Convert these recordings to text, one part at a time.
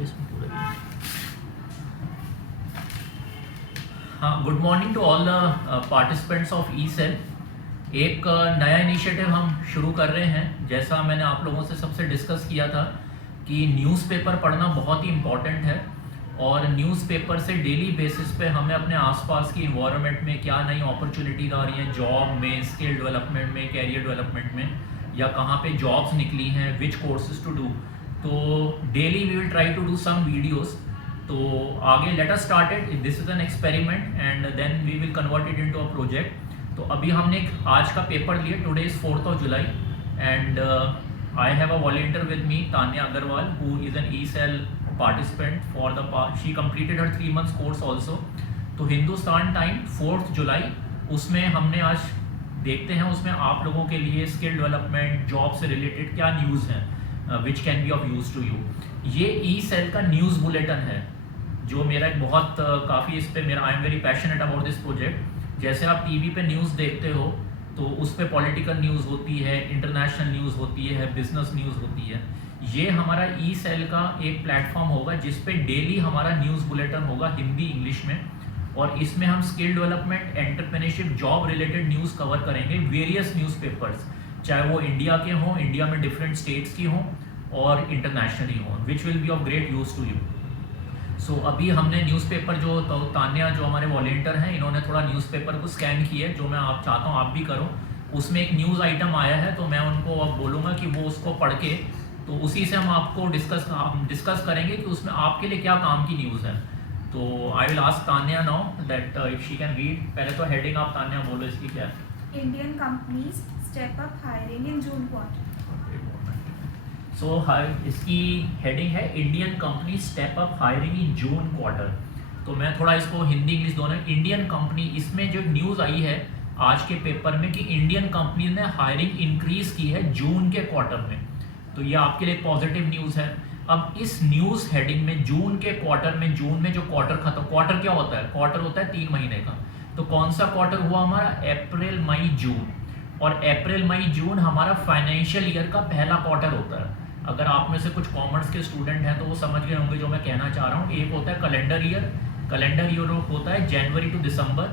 तो इसमें पूरा हाँ, good morning to all the participants of E cell. एक नया इनिशिएटिव हम शुरू कर रहे हैं। जैसा मैंने आप लोगों से सबसे डिस्कस किया था कि न्यूज़पेपर पढ़ना बहुत ही इम्पॉर्टेंट है और न्यूज़पेपर से डेली बेसिस पे हमें अपने आसपास की इन्वायरमेंट में क्या नई अपॉर्चुनिटीज आ रही हैं, जॉब में, स्किल डेवलपमेंट में, कैरियर डेवलपमेंट में, या कहाँ पे जॉब्स निकली हैं, विच कोर्सेज टू डू। तो daily we will try to do some videos. तो आगे let us start it, this is an experiment and then we will convert it into a project. तो अभी हमने आज का पेपर लिया, today is 4th July and I have a volunteer with me, Tanya Agarwal, who is an E cell participant for the she completed her 3 months course also। तो Hindustan time 4th जुलाई, उसमें हमने आज देखते हैं उसमें आप लोगों के लिए स्किल डेवलपमेंट, जॉब से रिलेटेड क्या न्यूज़ हैं which can be of use to you. ये ई सेल का न्यूज़ बुलेटिन है जो मेरा एक बहुत काफ़ी इस पर मेरा I am very passionate about this project. जैसे आप टीवी पे न्यूज़ देखते हो तो उस पर पॉलिटिकल न्यूज़ होती है, इंटरनेशनल न्यूज़ होती है, बिजनेस न्यूज़ होती है। ये हमारा ई सेल का एक प्लेटफॉर्म होगा जिस पे डेली हमारा न्यूज़ बुलेटिन होगा हिंदी इंग्लिश में, और इसमें हम skill development, entrepreneurship, job related news cover करेंगे, वेरियस न्यूज़पेपर्स, चाहे वो इंडिया के हों, इंडिया में डिफरेंट स्टेट्स की हों और इंटरनेशनली हों, which will be of great use to you. So अभी हमने न्यूज़पेपर जो तान्या जो हमारे वॉलंटियर हैं, इन्होंने थोड़ा न्यूज़पेपर को स्कैन किया है, जो मैं आप चाहता हूँ आप भी करो। उसमें एक न्यूज़ आइटम आया है तो मैं उनको अब बोलूँगा कि वो उसको पढ़ के, तो उसी से हम आपको डिस्कस करेंगे कि उसमें आपके लिए क्या काम की न्यूज़ है। तो I will ask Tanya now that if she can read. पहले तो हेडिंग आप तान्या बोलो इसकी क्या है। Indian companies step up hiring in June quarter. So इसकी हेडिंग है Indian company step up hiring in June quarter. तो मैं थोड़ा इसको हिंदी इंग्लिश दोनों, इंडियन कंपनी, इसमें जो न्यूज़ आई है आज के पेपर में कि इंडियन कंपनी ने हायरिंग इंक्रीज की है जून के क्वार्टर में। तो ये आपके लिए पॉजिटिव न्यूज़ है। अब इस न्यूज़ हेडिंग में जून के क्वार्टर में, जून में जो क्वार्टर खत्म, क्वार्टर क्या होता है, क्वार्टर होता है 3 महीने का। तो कौन सा क्वार्टर हुआ हमारा, अप्रैल मई जून, और अप्रैल मई जून हमारा फाइनेंशियल ईयर का पहला क्वार्टर होता है। अगर आप में से कुछ कॉमर्स के स्टूडेंट हैं तो वो समझ गए होंगे जो मैं कहना चाह रहा हूँ। एक होता है कैलेंडर ईयर, कैलेंडर ईयर होता है जनवरी टू दिसंबर,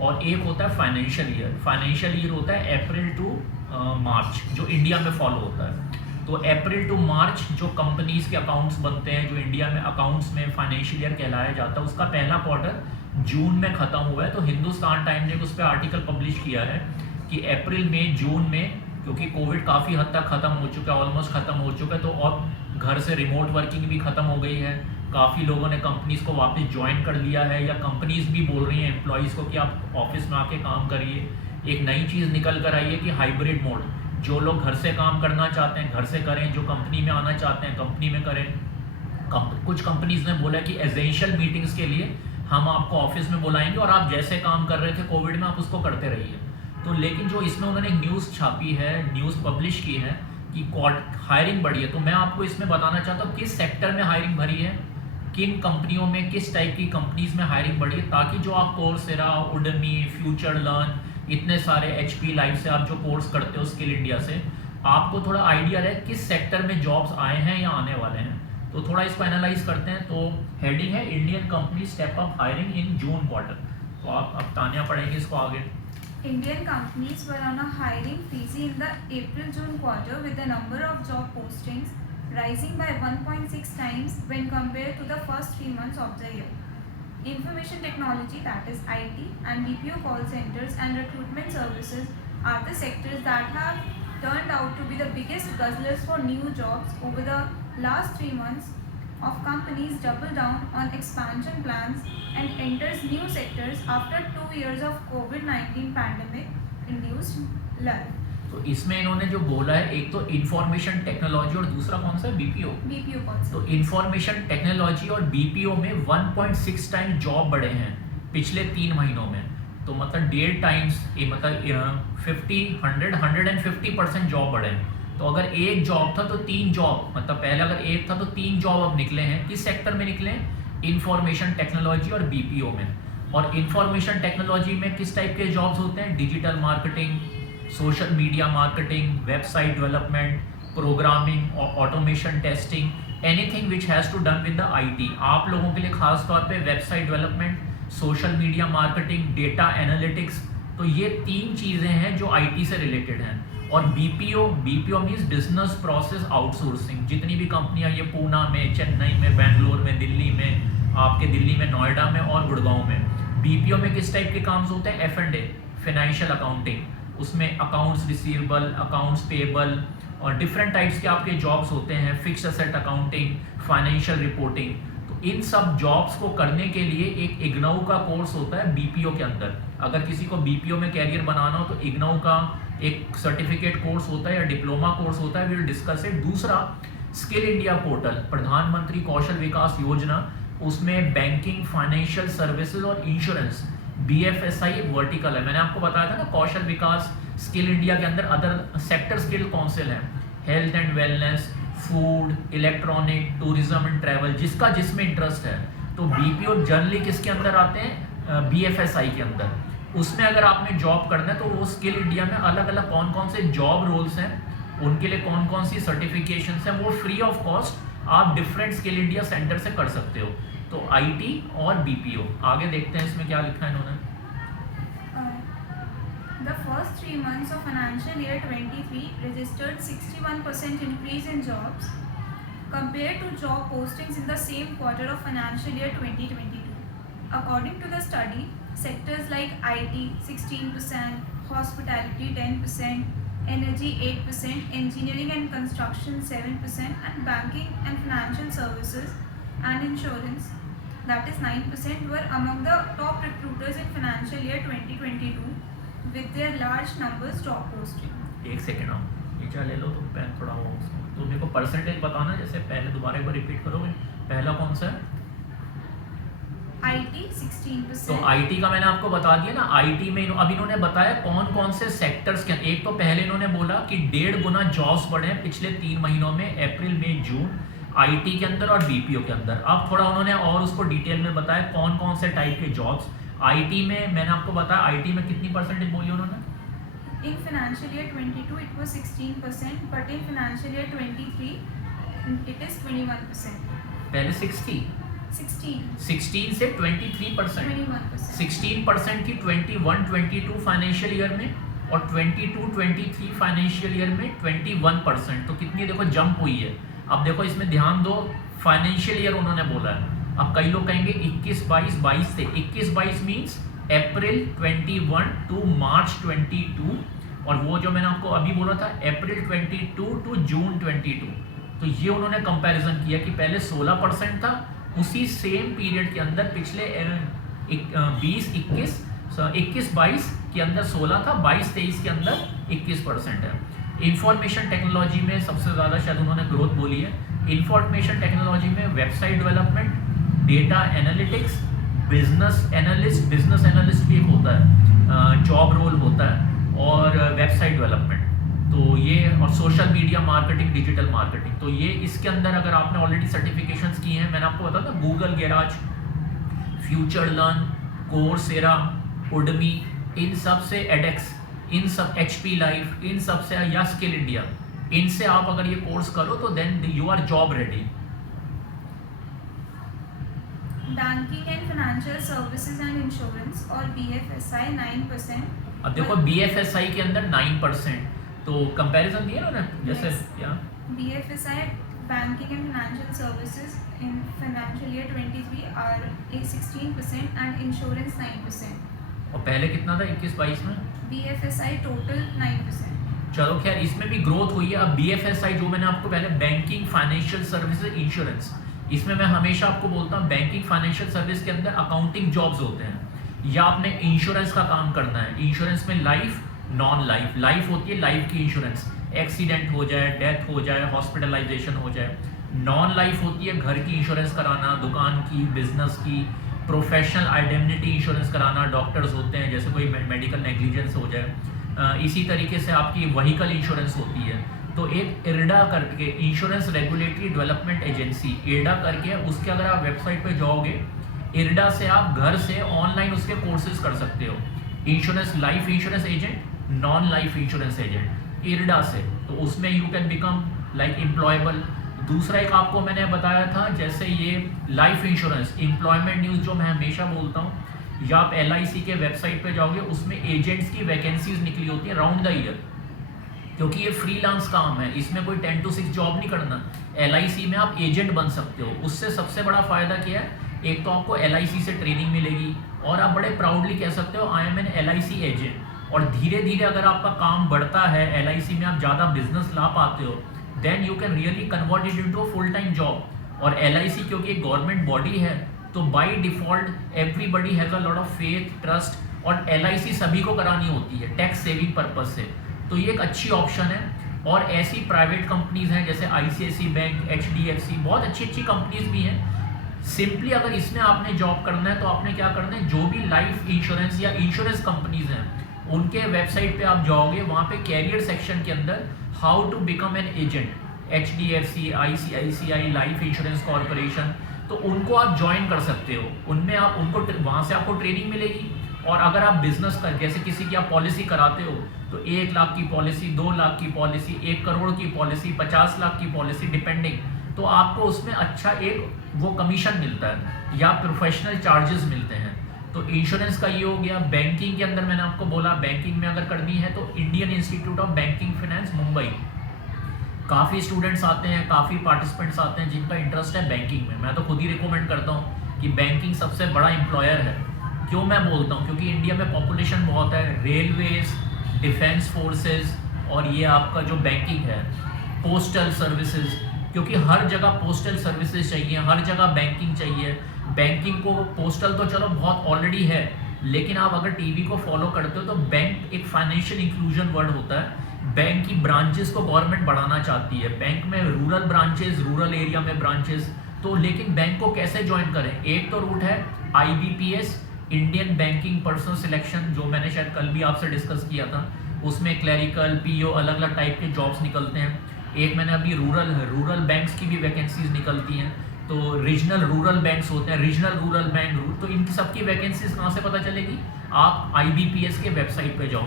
और एक होता है फाइनेंशियल ईयर। फाइनेंशियल ईयर होता है अप्रैल टू मार्च, जो इंडिया में फॉलो होता है। तो अप्रैल टू मार्च जो कंपनीज के अकाउंट्स बनते हैं, जो इंडिया में अकाउंट्स में फाइनेंशियल ईयर कहलाया जाता है, उसका पहला क्वार्टर जून में ख़त्म हुआ है। तो हिंदुस्तान टाइम ने उस पर आर्टिकल पब्लिश किया है कि अप्रैल में, जून में, क्योंकि कोविड काफ़ी हद तक ख़त्म हो चुका है, ऑलमोस्ट ख़त्म हो चुका है, तो और घर से रिमोट वर्किंग भी ख़त्म हो गई है। काफ़ी लोगों ने कंपनीज़ को वापस ज्वाइन कर लिया है, या कंपनीज़ भी बोल रही हैं एम्प्लॉयज़ को कि आप ऑफिस में आके काम करिए। एक नई चीज़ निकल कर आई है कि हाइब्रिड मोड, जो लोग घर से काम करना चाहते हैं घर से करें, जो कंपनी में आना चाहते हैं कंपनी में करें। कुछ कंपनीज ने बोला कि एसेंशियल मीटिंग्स के लिए हम आपको ऑफिस में बुलाएंगे और आप जैसे काम कर रहे थे कोविड में आप उसको करते रहिए। तो लेकिन जो इसमें उन्होंने न्यूज़ छापी है, न्यूज़ पब्लिश की है कि हायरिंग बढ़ी है। तो मैं आपको इसमें बताना चाहता हूँ किस सेक्टर में हायरिंग भरी है, किन कंपनियों में, किस टाइप की कंपनीज में हायरिंग बढ़ी है, ताकि जो आप कोर्सेरा, उडमी, फ्यूचर लर्न, इतने सारे HP लाइव से आप जो कोर्स करते हो स्किल इंडिया से, आपको थोड़ा आइडिया रहे किस सेक्टर में जॉब्स आए हैं या आने वाले हैं। तो थोड़ा इसको एनालाइज करते हैं। तो हेडिंग है Indian company step up hiring in June quarter. तो आप अब तान्या पढ़ेंगे इसको आगे। Indian companies were on a hiring freeze in the April-June quarter, with the number of job postings rising by 1.6 times when compared to the first 3 months of the year. Information technology, that is IT, and BPO call centers and recruitment services are the sectors that have turned out to be the biggest guzzlers for new jobs over the last 3 months. Of companies double down on expansion plans and enters new sectors after 2 years of COVID-19 pandemic induced lull. तो इसमें इन्होंने जो बोला है, एक तो information technology और दूसरा कौन सा है, BPO कॉल। तो इंफॉर्मेशन टेक्नोलॉजी और BPO में 1.6 टाइम जॉब बढ़े हैं पिछले 3 महीनों में। तो मतलब 1.5 टाइम्स, मतलब 150% जॉब बढ़े हैं। तो अगर एक जॉब था तो 3 जॉब, मतलब पहले अगर एक था तो 3 जॉब अब निकले हैं। किस सेक्टर में निकले हैं, इंफॉर्मेशन टेक्नोलॉजी और BPO में। और इंफॉर्मेशन टेक्नोलॉजी में किस टाइप के जॉब्स होते हैं, digital marketing, social media marketing, website development, programming और automation testing, anything which has to done with the IT. आप लोगों के लिए खास तौर पे website development, social media marketing, data analytics, तो ये 3 चीज़ें हैं जो आईटी से रिलेटेड हैं। और BPO means business process outsourcing. जितनी भी कंपनियां ये पूना में, चेन्नई में, बेंगलोर में, दिल्ली में, आपके दिल्ली में, नोएडा में और गुड़गांव में, बीपीओ में किस टाइप के काम होते हैं? F&A, फाइनेंशियल अकाउंटिंग, उसमें अकाउंट्स रिसीवेबल, अकाउंट्स पेएबल और डिफरेंट टाइप्स के आपके जॉब्स होते हैं, fix asset accounting, financial reporting. तो इन सब जॉब्स को करने के लिए एक इग्नऊ का कोर्स होता है बीपीओ के अंदर। अगर किसी को बीपीओ में कैरियर बनाना हो तो इग्नऊ का एक सर्टिफिकेट कोर्स होता है या डिप्लोमा कोर्स होता है, वी विल डिस्कस इट। दूसरा, स्किल इंडिया पोर्टल, प्रधानमंत्री कौशल विकास योजना, उसमें बैंकिंग, फाइनेंशियल सर्विसेज और इंश्योरेंस, बीएफएसआई वर्टिकल है। मैंने आपको बताया था ना कौशल विकास स्किल इंडिया के अंदर अदर सेक्टर स्किल कौंसिल है, health and wellness, food, electronic, tourism and travel, जिसका जिसमें इंटरेस्ट है। तो बीपीओ जनरली किसके अंदर आते हैं? बीएफएसआई के अंदर। उसमें अगर आपने जॉब करना है तो वो स्किल इंडिया में अलग अलग कौन कौन से जॉब रोल्स हैं, उनके लिए कौन कौन सी सर्टिफिकेशंस हैं, वो फ्री ऑफ कॉस्ट आप डिफरेंट स्किल इंडिया सेंटर से कर सकते हो। तो आईटी और बीपीओ। आगे देखते हैं इसमें क्या लिखा है इन्होंने। The first 3 months of financial year 23 registered 61% increase in jobs compared to job postings in the same quarter of financial year 2022. According to the study, sectors like IT 16%, hospitality 10%, energy 8%, engineering and construction 7%, and banking and financial services and insurance, that is 9%, were among the top recruiters in financial year 2022 with their large numbers job posting. एक second आप नीचे ले लो तो pen थोड़ा हो, तो मेरे को परसेंटेज बताना, जैसे पहले दोबारा एक बार रिपीट करोगे। पहला कौन सा है? IT 16%। तो आईटी का मैंने आपको बता दिया ना। आईटी में अब इन्होंने बताया कौन कौन से सेक्टर्स के। एक तो पहले इन्होंने बोला कि 1.5 गुना जॉब्स बढ़े हैं पिछले 3 महीनों में, अप्रैल, मई, जून, आईटी के अंदर और बीपीओ के अंदर। अब थोड़ा उन्होंने और उसको डिटेल में बताया कौन कौन से टाइप के जॉब्स आईटी में। मैंने आपको बताया आईटी में कितनी परसेंटेज बोली उन्होंने? In financial year 22 it was 16%, but in financial year 23 it is 21%. पहले 16 से 23%, 21%। 16% की 21-22 फाइनेंशियल ईयर में और 22-23 फाइनेंशियल ईयर में 21%। तो कितनी देखो जंप हुई है। अब देखो इसमें ध्यान दो, फाइनेंशियल ईयर उन्होंने बोला है। अब कई लोग कहेंगे 21-22, 22 से 21-22 मीन्स अप्रैल 21 टू मार्च 22, और वो जो मैंने आपको अभी बोला था अप्रैल 22 टू जून 22। तो ये उन्होंने कंपैरिजन किया कि पहले 16% था, उसी सेम पीरियड के अंदर पिछले 21-22 के अंदर 16 था, 22-23 के अंदर 21% है। इंफॉर्मेशन टेक्नोलॉजी में सबसे ज़्यादा शायद उन्होंने ग्रोथ बोली है। इंफॉर्मेशन टेक्नोलॉजी में website development, data analytics, business analyst भी एक होता है, जॉब रोल होता है, और वेबसाइट डेवलपमेंट। तो ये और social media marketing, digital marketing. तो ये इसके अंदर अगर आपने ऑलरेडी सर्टिफिकेशंस की हैं, मैंने आपको बताया था Google garage, future learn, Coursera, Udemy, इन सब से एडेक्स, इन सब HP लाइफ, इन सब से या स्किल इंडिया, इनसे आप अगर ये कोर्स करो तो then you are job ready. Banking and financial services and insurance और BFSI 9%। अब देखो BFSI के अंदर 9%, तो कंपैरिजन दिया ना जैसे क्या BFSI banking and financial services in financial year 23 are 16% and insurance 9%. और पहले कितना था 21-22 में? BFSI total 9%. चलो खैर इसमें भी ग्रोथ हुई है। अब BFSI जो मैंने आपको पहले बैंकिंग, फाइनेंशियल सर्विसेज, इंश्योरेंस, इसमें मैं हमेशा आपको बोलता हूँ बैंकिंग फाइनेंशियल सर्विस के अंदर अकाउंटिंग जॉब्स होते हैं, या आपने इंश्योरेंस का काम करना है। इंश्योरेंस में लाइफ, नॉन लाइफ। लाइफ होती है लाइफ की इंश्योरेंस, एक्सीडेंट हो जाए, डेथ हो जाए, हॉस्पिटलाइजेशन हो जाए। नॉन लाइफ होती है घर की इंश्योरेंस कराना, दुकान की, बिजनेस की, प्रोफेशनल आइडेंटिटी इंश्योरेंस कराना, डॉक्टर्स होते हैं जैसे कोई मेडिकल नेग्लिजेंस हो जाए। इसी तरीके से आपकी व्हीकल इंश्योरेंस होती है। तो एक इरडा करके, insurance regulatory development agency, IRDA करके, उसके अगर आप वेबसाइट पे जाओगे, इरडा से आप घर से ऑनलाइन उसके कोर्सेज कर सकते हो। Insurance, life insurance agent, non life insurance agent, IRDA से। तो उसमें you can become like employable, दूसरा एक आपको मैंने बताया था, जैसे ये लाइफ इंश्योरेंस, एम्प्लॉयमेंट न्यूज़ जो मैं हमेशा बोलता हूँ, या आप LIC के वेबसाइट पे जाओगे, उसमें एजेंट्स की वैकेंसीज निकली होती है राउंड द ईयर, क्योंकि ये फ्रीलांस काम है, इसमें कोई 10 to 6 जॉब नहीं करना। LIC में आप एजेंट बन सकते हो। उससे सबसे बड़ा फ़ायदा क्या है, एक तो आपको LIC से ट्रेनिंग मिलेगी और आप बड़े प्राउडली कह सकते हो I am an LIC agent. और धीरे धीरे अगर आपका काम बढ़ता है, LIC में आप ज़्यादा बिजनेस ला पाते हो, then you can really convert it into a full time job. और LIC क्योंकि एक गवर्नमेंट बॉडी है, तो by default everybody has a lot of faith, trust, और LIC सभी को करानी होती है टैक्स सेविंग पर्पज से। तो ये एक अच्छी ऑप्शन है। और ऐसी प्राइवेट कंपनीज हैं जैसे ICICI बैंक, HDFC, बहुत अच्छी अच्छी कंपनीज भी हैं। सिंपली अगर इसमें आपने जॉब करना है तो आपने क्या करना है, जो भी लाइफ इंश्योरेंस या इंश्योरेंस कंपनीज हैं उनके वेबसाइट पे आप जाओगे, वहाँ पे कैरियर सेक्शन के अंदर how to become an agent, HDFC, ICICI life insurance corporation, तो उनको आप ज्वाइन कर सकते हो। उनमें आप उनको वहाँ से आपको ट्रेनिंग मिलेगी। और अगर आप बिजनेस कर, जैसे किसी की आप पॉलिसी कराते हो, तो 1 लाख की पॉलिसी, 2 लाख की पॉलिसी, 1 करोड़ की पॉलिसी, 50 लाख की पॉलिसी, डिपेंडिंग, तो आपको उसमें अच्छा एक वो कमीशन मिलता है या प्रोफेशनल चार्जेस मिलते हैं। तो इंश्योरेंस का ये हो गया। बैंकिंग के अंदर मैंने आपको बोला, बैंकिंग में अगर करनी है तो Indian Institute of Banking Finance Mumbai, काफ़ी स्टूडेंट्स आते हैं, काफ़ी पार्टिसिपेंट्स आते हैं जिनका इंटरेस्ट है बैंकिंग में। मैं तो खुद ही रिकमेंड करता हूँ कि बैंकिंग सबसे बड़ा एम्प्लॉयर है। क्यों मैं बोलता हूँ, क्योंकि इंडिया में पॉपुलेशन बहुत है, रेलवेज, डिफेंस फोर्सेस, और ये आपका जो बैंकिंग है, पोस्टल सर्विसेज, क्योंकि हर जगह पोस्टल सर्विसेज चाहिए, हर जगह बैंकिंग चाहिए। बैंकिंग को पोस्टल तो चलो बहुत ऑलरेडी है, लेकिन आप अगर टीवी को फॉलो करते हो तो बैंक एक फाइनेंशियल इंक्लूजन वर्ड होता है। बैंक की ब्रांचेस को गवर्नमेंट बढ़ाना चाहती है, बैंक में रूरल ब्रांचेस, रूरल एरिया में ब्रांचेस, तो लेकिन बैंक को कैसे ज्वाइन करें। एक तो रूट है IBPS, Indian banking personal selection, जो मैंने शायद कल भी आपसे डिस्कस किया था। उसमें क्लरिकल, PO, अलग अलग टाइप के जॉब्स निकलते हैं। एक मैंने अभी रूरल बैंक्स की भी वैकेंसीज निकलती हैं। तो रीजनल रूरल बैंक्स होते हैं, रीजनल रूरल बैंक, तो इन सबकी वैकेंसीज कहाँ से पता चलेगी, आप IBPS के वेबसाइट पे जाओ।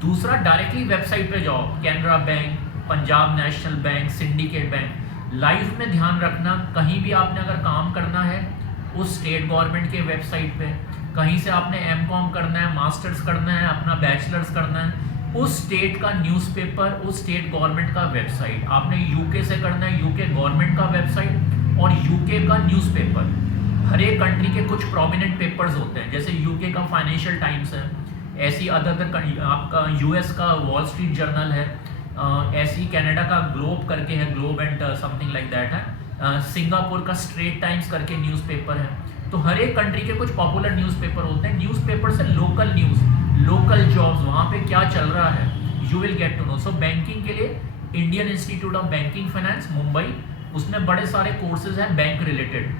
दूसरा, डायरेक्टली वेबसाइट पे जाओ, Canara bank, Punjab national bank, syndicate bank. Life में ध्यान रखना, कहीं भी आपने अगर काम करना है उस स्टेट गवर्नमेंट के वेबसाइट पे, कहीं से आपने MCOM करना है, मास्टर्स करना है, अपना बैचलर्स करना है, उस स्टेट का न्यूज़पेपर, उस स्टेट गवर्नमेंट का वेबसाइट। आपने UK से करना है, UK गवर्नमेंट का वेबसाइट और UK का न्यूज़पेपर। हर एक कंट्री के कुछ प्रोमिनेंट पेपर्स होते हैं, जैसे UK का फाइनेंशियल टाइम्स है, ऐसी अदर आपका US का वॉल स्ट्रीट जर्नल है, ऐसी कनाडा का ग्लोब करके है, globe and something like that है, सिंगापुर का स्ट्रेट टाइम्स करके न्यूज़पेपर है। तो हर एक कंट्री के कुछ पॉपुलर न्यूज़पेपर होते हैं। न्यूज़पेपर से लोकल न्यूज़, लोकल जॉब्स, वहाँ पे क्या चल रहा है, you will get to know. So banking के लिए Indian Institute of Banking Finance Mumbai, उसमें बड़े सारे कोर्सेज हैं बैंक रिलेटेड।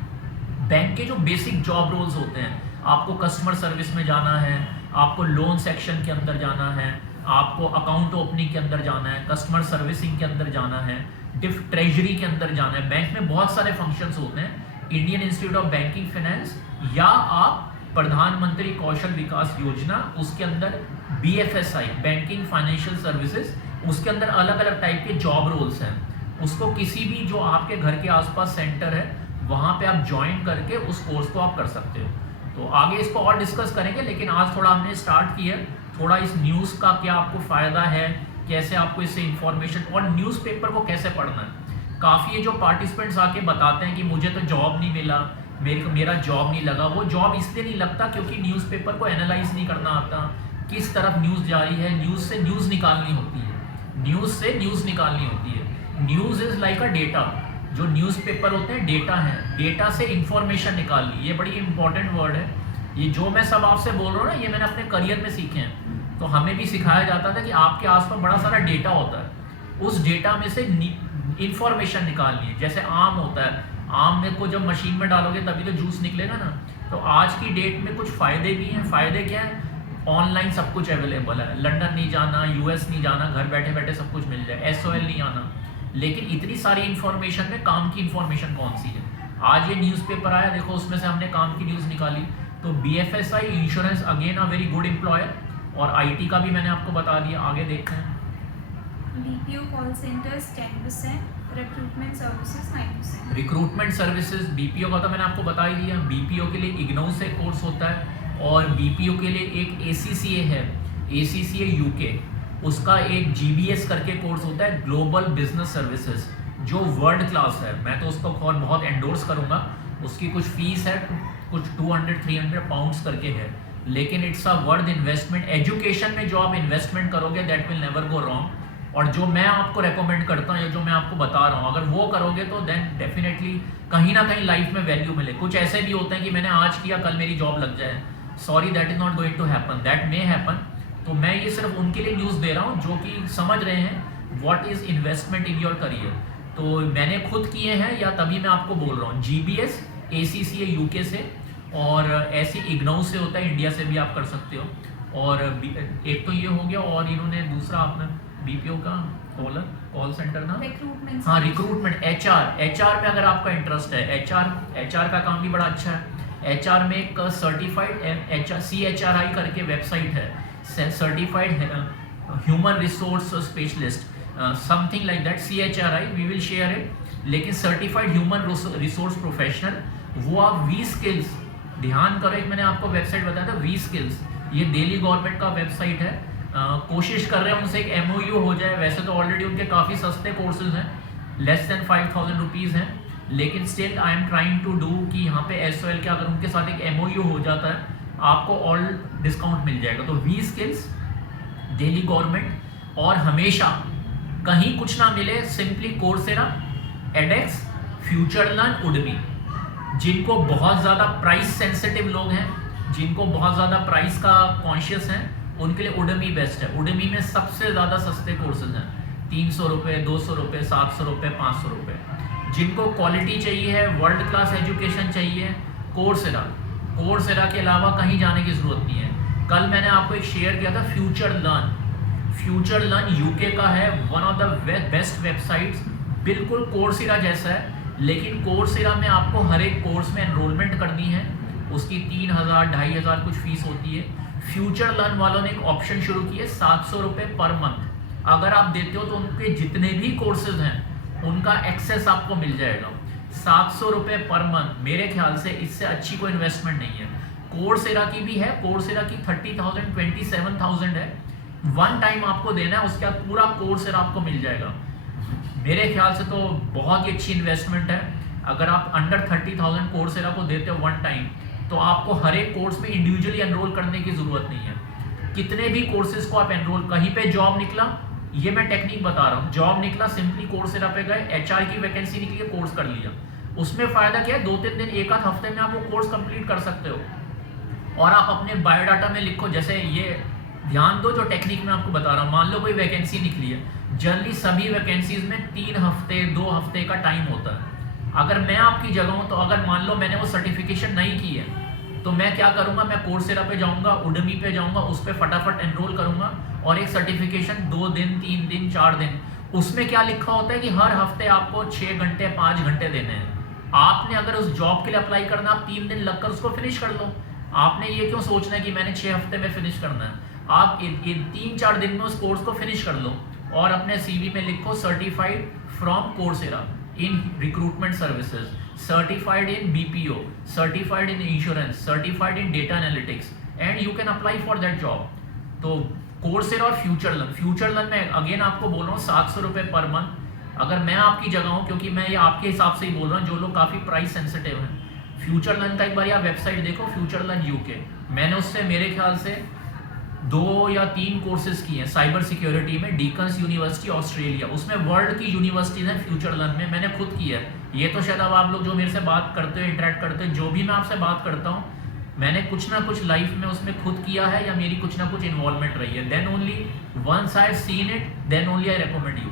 बैंक के जो बेसिक जॉब रोल्स होते हैं, आपको कस्टमर सर्विस में जाना है, आपको लोन सेक्शन के अंदर जाना है, आपको अकाउंट ओपनिंग के अंदर जाना है, कस्टमर सर्विसिंग के अंदर जाना है, ट्रेजरी के अंदर जाना है। बैंक में बहुत सारे फंक्शंस होते हैं। Indian Institute of Banking finance या आप प्रधानमंत्री कौशल विकास योजना, उसके अंदर BFSI, बैंकिंग फाइनेंशियल सर्विसेज, उसके अंदर अलग अलग टाइप के जॉब रोल्स हैं। उसको किसी भी जो आपके घर के आसपास सेंटर है वहाँ पे आप ज्वाइन करके उस कोर्स को आप कर सकते हो। तो आगे इसको और डिस्कस करेंगे, लेकिन आज थोड़ा हमने स्टार्ट किया, थोड़ा इस न्यूज़ का क्या आपको फ़ायदा है, कैसे आपको इससे इंफॉर्मेशन, और न्यूज़पेपर को कैसे पढ़ना है। काफ़ी ये जो पार्टिसिपेंट्स आके बताते हैं कि मुझे तो जॉब नहीं मिला, मेरा जॉब नहीं लगा, वो जॉब इसलिए नहीं लगता क्योंकि न्यूज़पेपर को एनालाइज नहीं करना आता, किस तरफ न्यूज़ जा रही है, न्यूज़ से न्यूज़ निकालनी होती है, न्यूज़ से न्यूज़ निकालनी होती है। News is like a data, जो न्यूज़पेपर होते हैं डेटा है, डेटा से इंफॉर्मेशन निकालनी, ये बड़ी इंपॉर्टेंट वर्ड है। ये जो मैं सब आपसे बोल रहा हूँ ना, ये मैंने अपने करियर में सीखे हैं। तो हमें भी सिखाया जाता था कि आपके आसपास बड़ा सारा डेटा होता है, उस डेटा में से इंफॉर्मेशन निकालनी है। जैसे आम होता है, आम में को जब मशीन में डालोगे तभी तो जूस निकलेगा ना। तो आज की डेट में कुछ फ़ायदे भी हैं। फ़ायदे क्या है, ऑनलाइन सब कुछ अवेलेबल है, लंदन नहीं जाना, US नहीं जाना, घर बैठे बैठे सब कुछ मिल जाए, SOL नहीं आना। लेकिन इतनी सारी इन्फॉर्मेशन में काम की इन्फॉर्मेशन कौन सी है। आज ये न्यूज़पेपर आया, देखो उसमें से हमने काम की न्यूज़ निकाली। तो BFSI insurance again a very good employer, और IT का भी मैंने आपको बता दिया। आगे देखते हैं। BPO call centres 10%, Recruitment services 9%. Recruitment services BPO का तो मैंने आपको बता ही दिया। बीपीओ के लिए इग्नोउ से कोर्स होता है और बीपीओ के लिए एक एसीसीए है, एसीसीए यूके, उसका एक जीबीएस करके कोर्स होता है, ग्लोबल बिजनेस सर्विसेज, जो वर्ल्ड क्लास है। मैं तो उसको और बहुत एंडोर्स करूँगा। उसकी कुछ फीस है, कुछ 200-300 पाउंड्स करके है, लेकिन it's a worth investment. Education में जो आप इन्वेस्टमेंट करोगे that will never go wrong. और जो मैं आपको रेकमेंड करता हूँ या जो मैं आपको बता रहा हूँ, अगर वो करोगे तो देन डेफिनेटली कहीं ना कहीं लाइफ में वैल्यू मिले। कुछ ऐसे भी होते हैं कि मैंने आज किया कल मेरी जॉब लग जाए, sorry that is not going to happen, that may happen. तो मैं ये सिर्फ उनके लिए न्यूज़ दे रहा हूँ जो कि समझ रहे हैं what is investment in your career. तो मैंने खुद किए हैं या तभी मैं आपको बोल रहा हूँ। जीबीएस एसीसीए यूके से और ऐसे इग्नोउ से होता है, इंडिया से भी आप कर सकते हो। और एक तो ये हो गया, और इन्होंने दूसरा आपने बीपीओ का कॉल सेंटर ना, Recruitment. हाँ रिक्रूटमेंट, एचआर में अगर आपका इंटरेस्ट है, एचआर का काम भी बड़ा अच्छा है। एचआर में एक सर्टिफाइड CHRI करके वेबसाइट है, certified human resource specialist, something like that, CHRI, we will share it. लेकिन सर्टिफाइड ह्यूमन रिसोर्स प्रोफेशनल, वो आप वी स्किल्स, ध्यान करो, एक मैंने आपको वेबसाइट बताया था वी स्किल्स, ये दिल्ली गवर्नमेंट का वेबसाइट है। कोशिश कर रहे हैं उनसे एक MOU हो जाए। वैसे तो ऑलरेडी उनके काफ़ी सस्ते कोर्सेज हैं, लेस देन 5000 रुपीज़ हैं, लेकिन still I am trying to do कि यहाँ पे SOL के अगर उनके साथ एक MOU हो जाता है आपको ऑल डिस्काउंट मिल जाएगा। तो वी स्किल्स, दिल्ली गवर्नमेंट, और हमेशा कहीं कुछ ना मिले सिंपली कोर्सेरा, एडेक्स, फ्यूचर लर्न, उडमी। जिनको बहुत ज़्यादा प्राइस सेंसिटिव लोग हैं, जिनको बहुत ज़्यादा प्राइस का कॉन्शियस हैं, उनके लिए उडमी बेस्ट है। उडमी में सबसे ज़्यादा सस्ते कोर्सेज हैं, 300 रुपये, 200 रुपये, 700 रुपये, 500 रुपये। जिनको क्वालिटी चाहिए है, वर्ल्ड क्लास एजुकेशन चाहिए, कोर्सेरा के अलावा कहीं जाने की ज़रूरत नहीं है। कल मैंने आपको एक शेयर किया था फ्यूचर लर्न यूके का है, one of the best websites, बिल्कुल कोर्सेरा जैसा है, लेकिन कोर्सेरा में आपको हर एक कोर्स में एनरोलमेंट करनी है, उसकी 3000-2500 कुछ फीस होती है। फ्यूचर लर्न वालों ने एक ऑप्शन शुरू किया, 700 रुपये पर मंथ अगर आप देते हो तो उनके जितने भी कोर्सेज हैं उनका एक्सेस आपको मिल जाएगा। 700 रुपये पर मंथ, मेरे ख्याल से इससे अच्छी कोई इन्वेस्टमेंट नहीं है। कोर्सेरा की भी है, कोर्सेरा की 30,000 27,000 है, वन टाइम आपको देना है, उसके बाद पूरा कोर्सेरा आपको मिल जाएगा। मेरे ख्याल से तो बहुत ही अच्छी इन्वेस्टमेंट है। अगर आप अंडर 30,000 कोर्सेरा को देते हो वन टाइम, तो आपको हर एक कोर्स में इंडिविजुअली एनरोल करने की ज़रूरत नहीं है। कितने भी कोर्सेज को आप एनरोल, कहीं पे जॉब निकला, ये मैं टेक्निक बता रहा हूँ, जॉब निकला सिंपली कोर्सेरा पे गए, HR की वैकेंसी निकली, कोर्स कर लिया। उसमें फ़ायदा क्या है, 2-3 दिन, एक आध हफ्ते में आप वो कोर्स कंप्लीट कर सकते हो। और आप अपने बायोडाटा में लिखो, जैसे ये ध्यान दो जो टेक्निक मैं आपको बता रहा हूँ। मान लो कोई वैकेंसी निकली है, जनरली सभी वैकेंसीज में 3 हफ्ते 2 हफ्ते का टाइम होता है। अगर मैं आपकी जगह हूँ तो अगर मान लो मैंने वो सर्टिफिकेशन नहीं की है, तो मैं क्या करूँगा, मैं कोर्सेरा पे जाऊँगा, उडमी पे जाऊँगा, उस पर फटाफट एनरोल करूँगा और एक सर्टिफिकेशन 2 दिन 3 दिन 4 दिन, उसमें क्या लिखा होता है कि हर हफ्ते आपको 6 घंटे 5 घंटे देने हैं। आपने अगर उस जॉब के लिए अप्लाई करना, आप 3 दिन लगकर उसको फिनिश कर लो। आपने ये क्यों सोचना है कि मैंने 6 हफ्ते में फिनिश करना है। आप 3-4 दिन में उस कोर्स को फिनिश कर लो और अपने CV में लिखो certified from Coursera in recruitment services, certified in BPO, certified in insurance, certified in data analytics, and you can apply for that job. तो कोर्सेरा और फ्यूचर लर्न में अगेन आपको बोल रहा हूँ 700 रुपये पर मंथ। अगर मैं आपकी जगह हूँ, क्योंकि मैं ये आपके हिसाब से ही बोल रहा हूँ, जो लोग काफ़ी प्राइस सेंसिटिव हैं, फ्यूचर लर्न का एक बार आप वेबसाइट देखो, फ्यूचर लर्न यूके। मैंने उससे मेरे ख्याल से 2 या 3 कोर्सेज किए हैं साइबर सिक्योरिटी में, डीकन्स यूनिवर्सिटी ऑस्ट्रेलिया, उसमें वर्ल्ड की यूनिवर्सिटीज़ हैं फ्यूचर लर्न में, मैंने खुद किया है। ये तो शायद अब आप लोग जो मेरे से बात करते हो, इंटरेक्ट करते हो, जो भी मैं आपसे बात करता हूँ, मैंने कुछ ना कुछ लाइफ में उसमें खुद किया है या मेरी कुछ ना कुछ इन्वॉल्वमेंट रही है। Then only once I have seen it, then only I recommend you.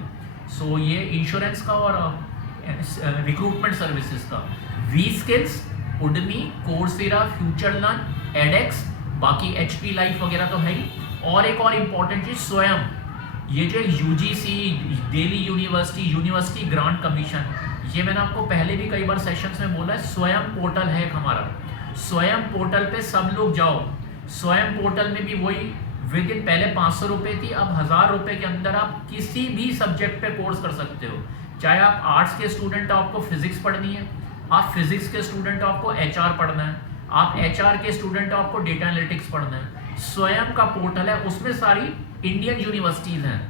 So ये इंश्योरेंस का और रिक्रूटमेंट सर्विसेज का, V skills, Udemy, Coursera, future learn, edX, बाकी HP लाइफ वगैरह तो है ही। और एक और इम्पॉर्टेंट चीज़, स्वयं, ये जो UGC, Delhi university grant commission, ये मैंने आपको पहले भी कई बार सेशंस में बोला है, स्वयं पोर्टल है एक हमारा। स्वयं पोर्टल पे सब लोग जाओ। स्वयं पोर्टल में भी वही विद इन, पहले 500 रुपये थी, अब 1000 रुपये के अंदर आप किसी भी सब्जेक्ट पे कोर्स कर सकते हो। चाहे आप आर्ट्स के स्टूडेंट हो, आपको फिजिक्स पढ़नी है, आप फिजिक्स के स्टूडेंट हो, आपको एचआर पढ़ना है, आप एचआर के स्टूडेंट हो, आपको डेटा एनालिटिक्स पढ़ना है। स्वयं का पोर्टल है, उसमें सारी इंडियन यूनिवर्सिटीज हैं,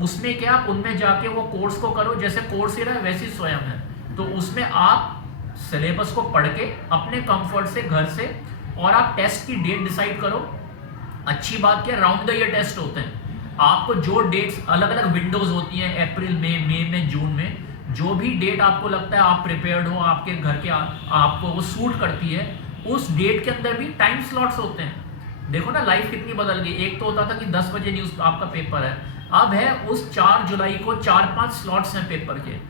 उसमें क्या आप उनमें जाके वो कोर्स को करो, जैसे कोर्सेरा है वैसी स्वयं है। तो उसमें आप सिलेबस को पढ़ के अपने कंफर्ट से घर से, और आप टेस्ट की डेट डिसाइड करो। अच्छी बात क्या, राउंड द ईयर टेस्ट होते हैं, आपको जो डेट्स अलग अलग विंडोज होती हैं, अप्रैल में, मई में, जून में, जो भी डेट आपको लगता है आप प्रिपेयर्ड हो, आपके घर के आपको वो सूट करती है, उस डेट के अंदर भी टाइम स्लॉट्स होते हैं। देखो ना लाइफ कितनी बदल गई। एक तो होता था कि 10 बजे न्यूज़ आपका पेपर है, अब है उस 4 जुलाई को 4-5 स्लॉट्स हैं पेपर के।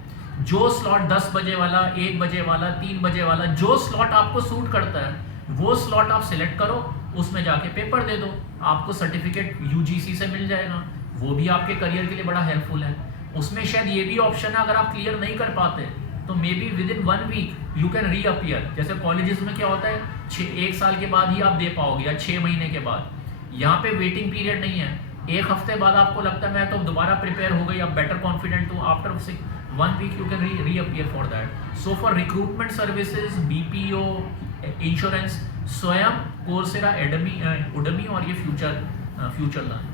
जो स्लॉट 10 बजे वाला, 1 बजे वाला, 3 बजे वाला, जो स्लॉट आपको सूट करता है वो स्लॉट आप सिलेक्ट करो, उसमें जाके पेपर दे दो, आपको सर्टिफिकेट यूजीसी से मिल जाएगा, वो भी आपके करियर के लिए बड़ा हेल्पफुल है। उसमें शायद ये भी ऑप्शन है, अगर आप क्लियर नहीं कर पाते तो maybe within 1 week you can reappear. जैसे कॉलेजेस में क्या होता है, 1 साल के बाद ही आप दे पाओगे या 6 महीने के बाद। यहाँ पे वेटिंग पीरियड नहीं है, 1 हफ्ते बाद आपको लगता है मैं तो दोबारा प्रिपेयर हो गई, अब बेटर कॉन्फिडेंट हूँ, after 1 week you can reappear for that. So for recruitment services, BPO, insurance, Swayam, Coursera, Udemy और ये FutureLearn.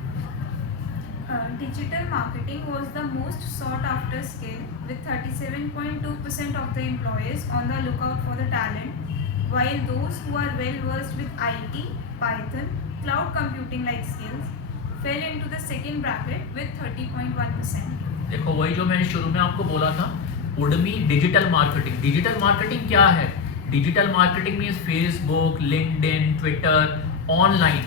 Digital marketing was the most sought after skill, with 37.2% of the employers on the lookout for the talent, while those who are well versed with IT, Python, cloud computing like skills fell into the second bracket with 30.1%. देखो वही जो मैंने शुरू में आपको बोला था, उडमी digital marketing. Digital marketing क्या है? Digital marketing means Facebook, LinkedIn, Twitter, online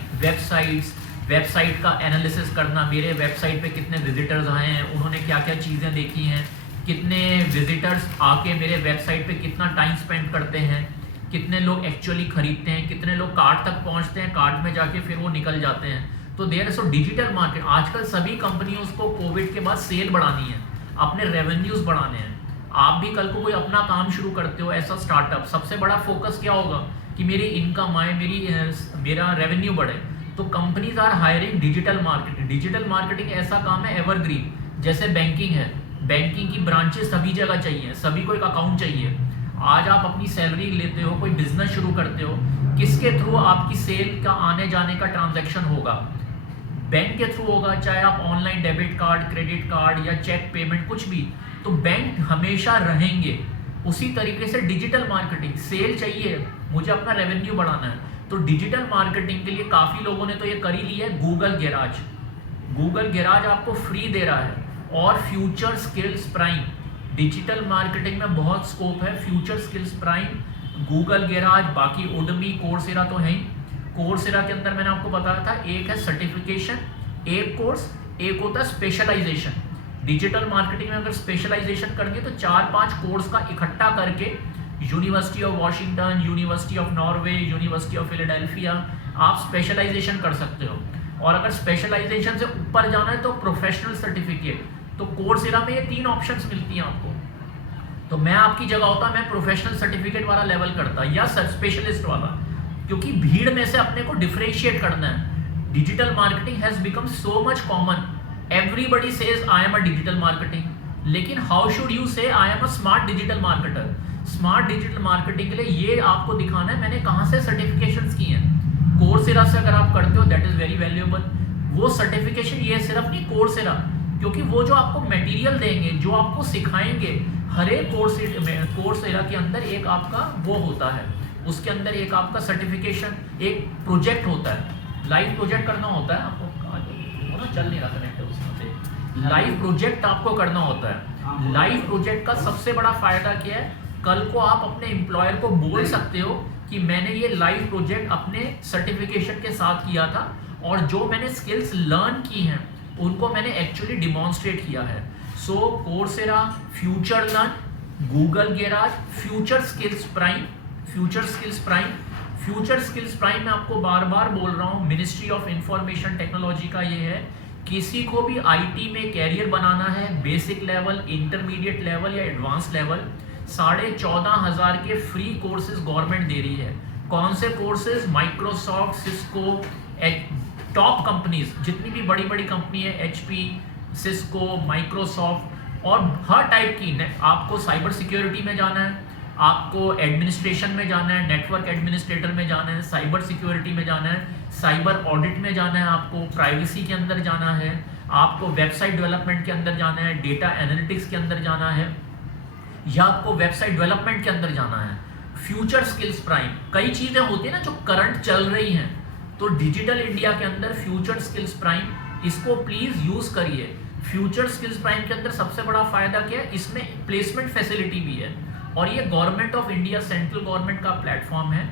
website का एनालिसिस करना, मेरे वेबसाइट पे कितने विजिटर्स आए हैं, उन्होंने क्या क्या चीज़ें देखी हैं, कितने विजिटर्स आके मेरे वेबसाइट पे कितना टाइम स्पेंड करते हैं, कितने लोग एक्चुअली खरीदते हैं, कितने लोग कार्ट तक पहुंचते हैं, कार्ट में जाके फिर वो निकल जाते हैं। तो देयर सो डिजिटल मार्केट। आजकल सभी कंपनियों को कोविड के बाद सेल बढ़ानी है, अपने रेवेन्यूज बढ़ाने हैं। आप भी कल को कोई अपना काम शुरू करते हो, ऐसा स्टार्टअप, सबसे बड़ा फोकस क्या होगा कि मेरी इनकम आए, मेरा रेवेन्यू बढ़े। तो companies are hiring digital marketing. Digital marketing ऐसा काम है एवरग्रीन, जैसे बैंकिंग है, बैंकिंग की ब्रांचेस सभी जगह चाहिए, सभी को एक अकाउंट चाहिए। आज आप अपनी सैलरी लेते हो, कोई बिजनेस शुरू करते हो, किसके थ्रू आपकी सेल का आने जाने का ट्रांजैक्शन होगा? बैंक के थ्रू होगा, चाहे आप online debit card, credit card या चेक पेमेंट कुछ भी, तो बैंक हमेशा रहेंगे। उसी तरीके से डिजिटल मार्केटिंग, सेल चाहिए, मुझे अपना रेवेन्यू बढ़ाना है, तो डिजिटल मार्केटिंग के लिए काफ़ी लोगों ने तो ये कर ही लिया है। गूगल गैराज आपको फ्री दे रहा है, और future skills prime, digital marketing में बहुत स्कोप है। Future skills prime, Google garage, बाकी उडमी, कोर्सेरा तो है ही। कोर्सेरा के अंदर मैंने आपको बताया था, एक है सर्टिफिकेशन, एक कोर्स, एक होता है स्पेशलाइजेशन। डिजिटल मार्केटिंग में अगर स्पेशलाइजेशन करनी है तो 4-5 कोर्स का इकट्ठा करके university of Washington, university of Norway, university of Philadelphia, आप स्पेशलाइजेशन कर सकते हो। और अगर स्पेशलाइजेशन से ऊपर जाना है तो प्रोफेशनल सर्टिफिकेट, तो कोर्सेरा में ये 3 ऑप्शंस मिलती हैं आपको। तो मैं आपकी जगह होता, मैं प्रोफेशनल सर्टिफिकेट वाला लेवल करता या स्पेशलिस्ट वाला, क्योंकि भीड़ में से अपने को डिफरेंशिएट करना है। Digital marketing has become so much common, everybody says I am a digital marketing, लेकिन हाउ शुड यू से I am a smart digital marketer? Smart digital marketing के लिए ये आपको दिखाना है मैंने कहाँ से सर्टिफिकेशंस की हैं। कोर्सेरा से अगर आप करते हो दैट इज वेरी वैल्यूएबल। वो सर्टिफिकेशन ये सिर्फ नहीं कोर्सेरा, क्योंकि वो जो आपको मटेरियल देंगे, जो आपको सिखाएंगे, हर एक कोर्सेरा के अंदर एक आपका वो होता है, उसके अंदर एक आपका सर्टिफिकेशन, एक प्रोजेक्ट होता है, लाइव प्रोजेक्ट करना होता है आपको। चल नहीं रहा कनेक्ट उसमें से, लाइव प्रोजेक्ट आपको करना होता है। लाइव प्रोजेक्ट का सबसे बड़ा फायदा क्या है, कल को आप अपने एम्प्लॉयर को बोल सकते हो कि मैंने ये लाइव प्रोजेक्ट अपने सर्टिफिकेशन के साथ किया था, और जो मैंने स्किल्स लर्न की हैं उनको मैंने एक्चुअली डिमॉन्स्ट्रेट किया है। So Coursera, future learn, Google garage, future skills prime में आपको बार बार बोल रहा हूँ, मिनिस्ट्री ऑफ इंफॉर्मेशन टेक्नोलॉजी का ये है। किसी को भी आईटी में कैरियर बनाना है, बेसिक लेवल, इंटरमीडिएट लेवल या एडवांस लेवल, 14,500 के फ्री कोर्सेज गवर्नमेंट दे रही है। कौन से courses? Microsoft, Cisco, top companies, जितनी भी बड़ी बड़ी कंपनी है, HP, सिस्को, माइक्रोसॉफ्ट, और हर टाइप की आपको साइबर सिक्योरिटी में जाना है, आपको एडमिनिस्ट्रेशन में जाना है, नेटवर्क एडमिनिस्ट्रेटर में जाना है, साइबर सिक्योरिटी में जाना है, साइबर ऑडिट में जाना है, आपको प्राइवेसी के अंदर जाना है, आपको वेबसाइट डेवलपमेंट के अंदर जाना है, डेटा एनालिटिक्स के अंदर जाना है, या आपको वेबसाइट डेवलपमेंट के अंदर जाना है, फ्यूचर स्किल्स प्राइम, कई चीज़ें होती हैं ना जो करंट चल रही हैं, तो डिजिटल इंडिया के अंदर फ्यूचर स्किल्स प्राइम, इसको प्लीज़ यूज़ करिए। फ्यूचर स्किल्स प्राइम के अंदर सबसे बड़ा फायदा क्या है, इसमें प्लेसमेंट फैसिलिटी भी है, और ये government of India, central government का प्लेटफॉर्म है।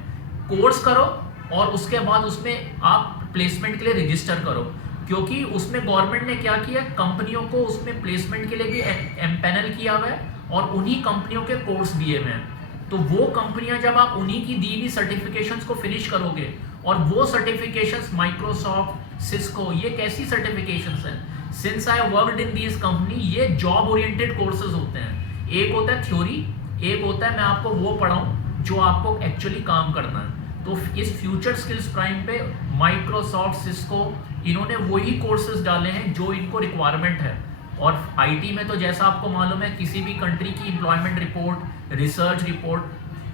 कोर्स करो और उसके बाद उसमें आप प्लेसमेंट के लिए रजिस्टर करो, क्योंकि उसमें गवर्नमेंट ने क्या किया, कंपनियों को उसमें प्लेसमेंट के लिए भी एम्पैनल किया हुआ है और उन्हीं कंपनियों के कोर्स दिए हुए हैं। तो वो कंपनियां जब आप उन्हीं की दी हुई सर्टिफिकेशंस को फिनिश करोगे, और वो सर्टिफिकेशंस माइक्रोसॉफ्ट, सिस्को, ये कैसी सर्टिफिकेशंस हैं, since I worked in these company, ये जॉब ओरिएंटेड कोर्सेज होते हैं। एक होता है थ्योरी, एक होता है मैं आपको वो पढ़ाऊँ जो आपको एक्चुअली काम करना है। तो इस फ्यूचर स्किल्स प्राइम पे माइक्रोसॉफ्ट, सिस्को, इन्होंने वही कोर्सेज डाले हैं जो इनको रिक्वायरमेंट है। और आईटी में तो जैसा आपको मालूम है, किसी भी कंट्री की employment report, research report,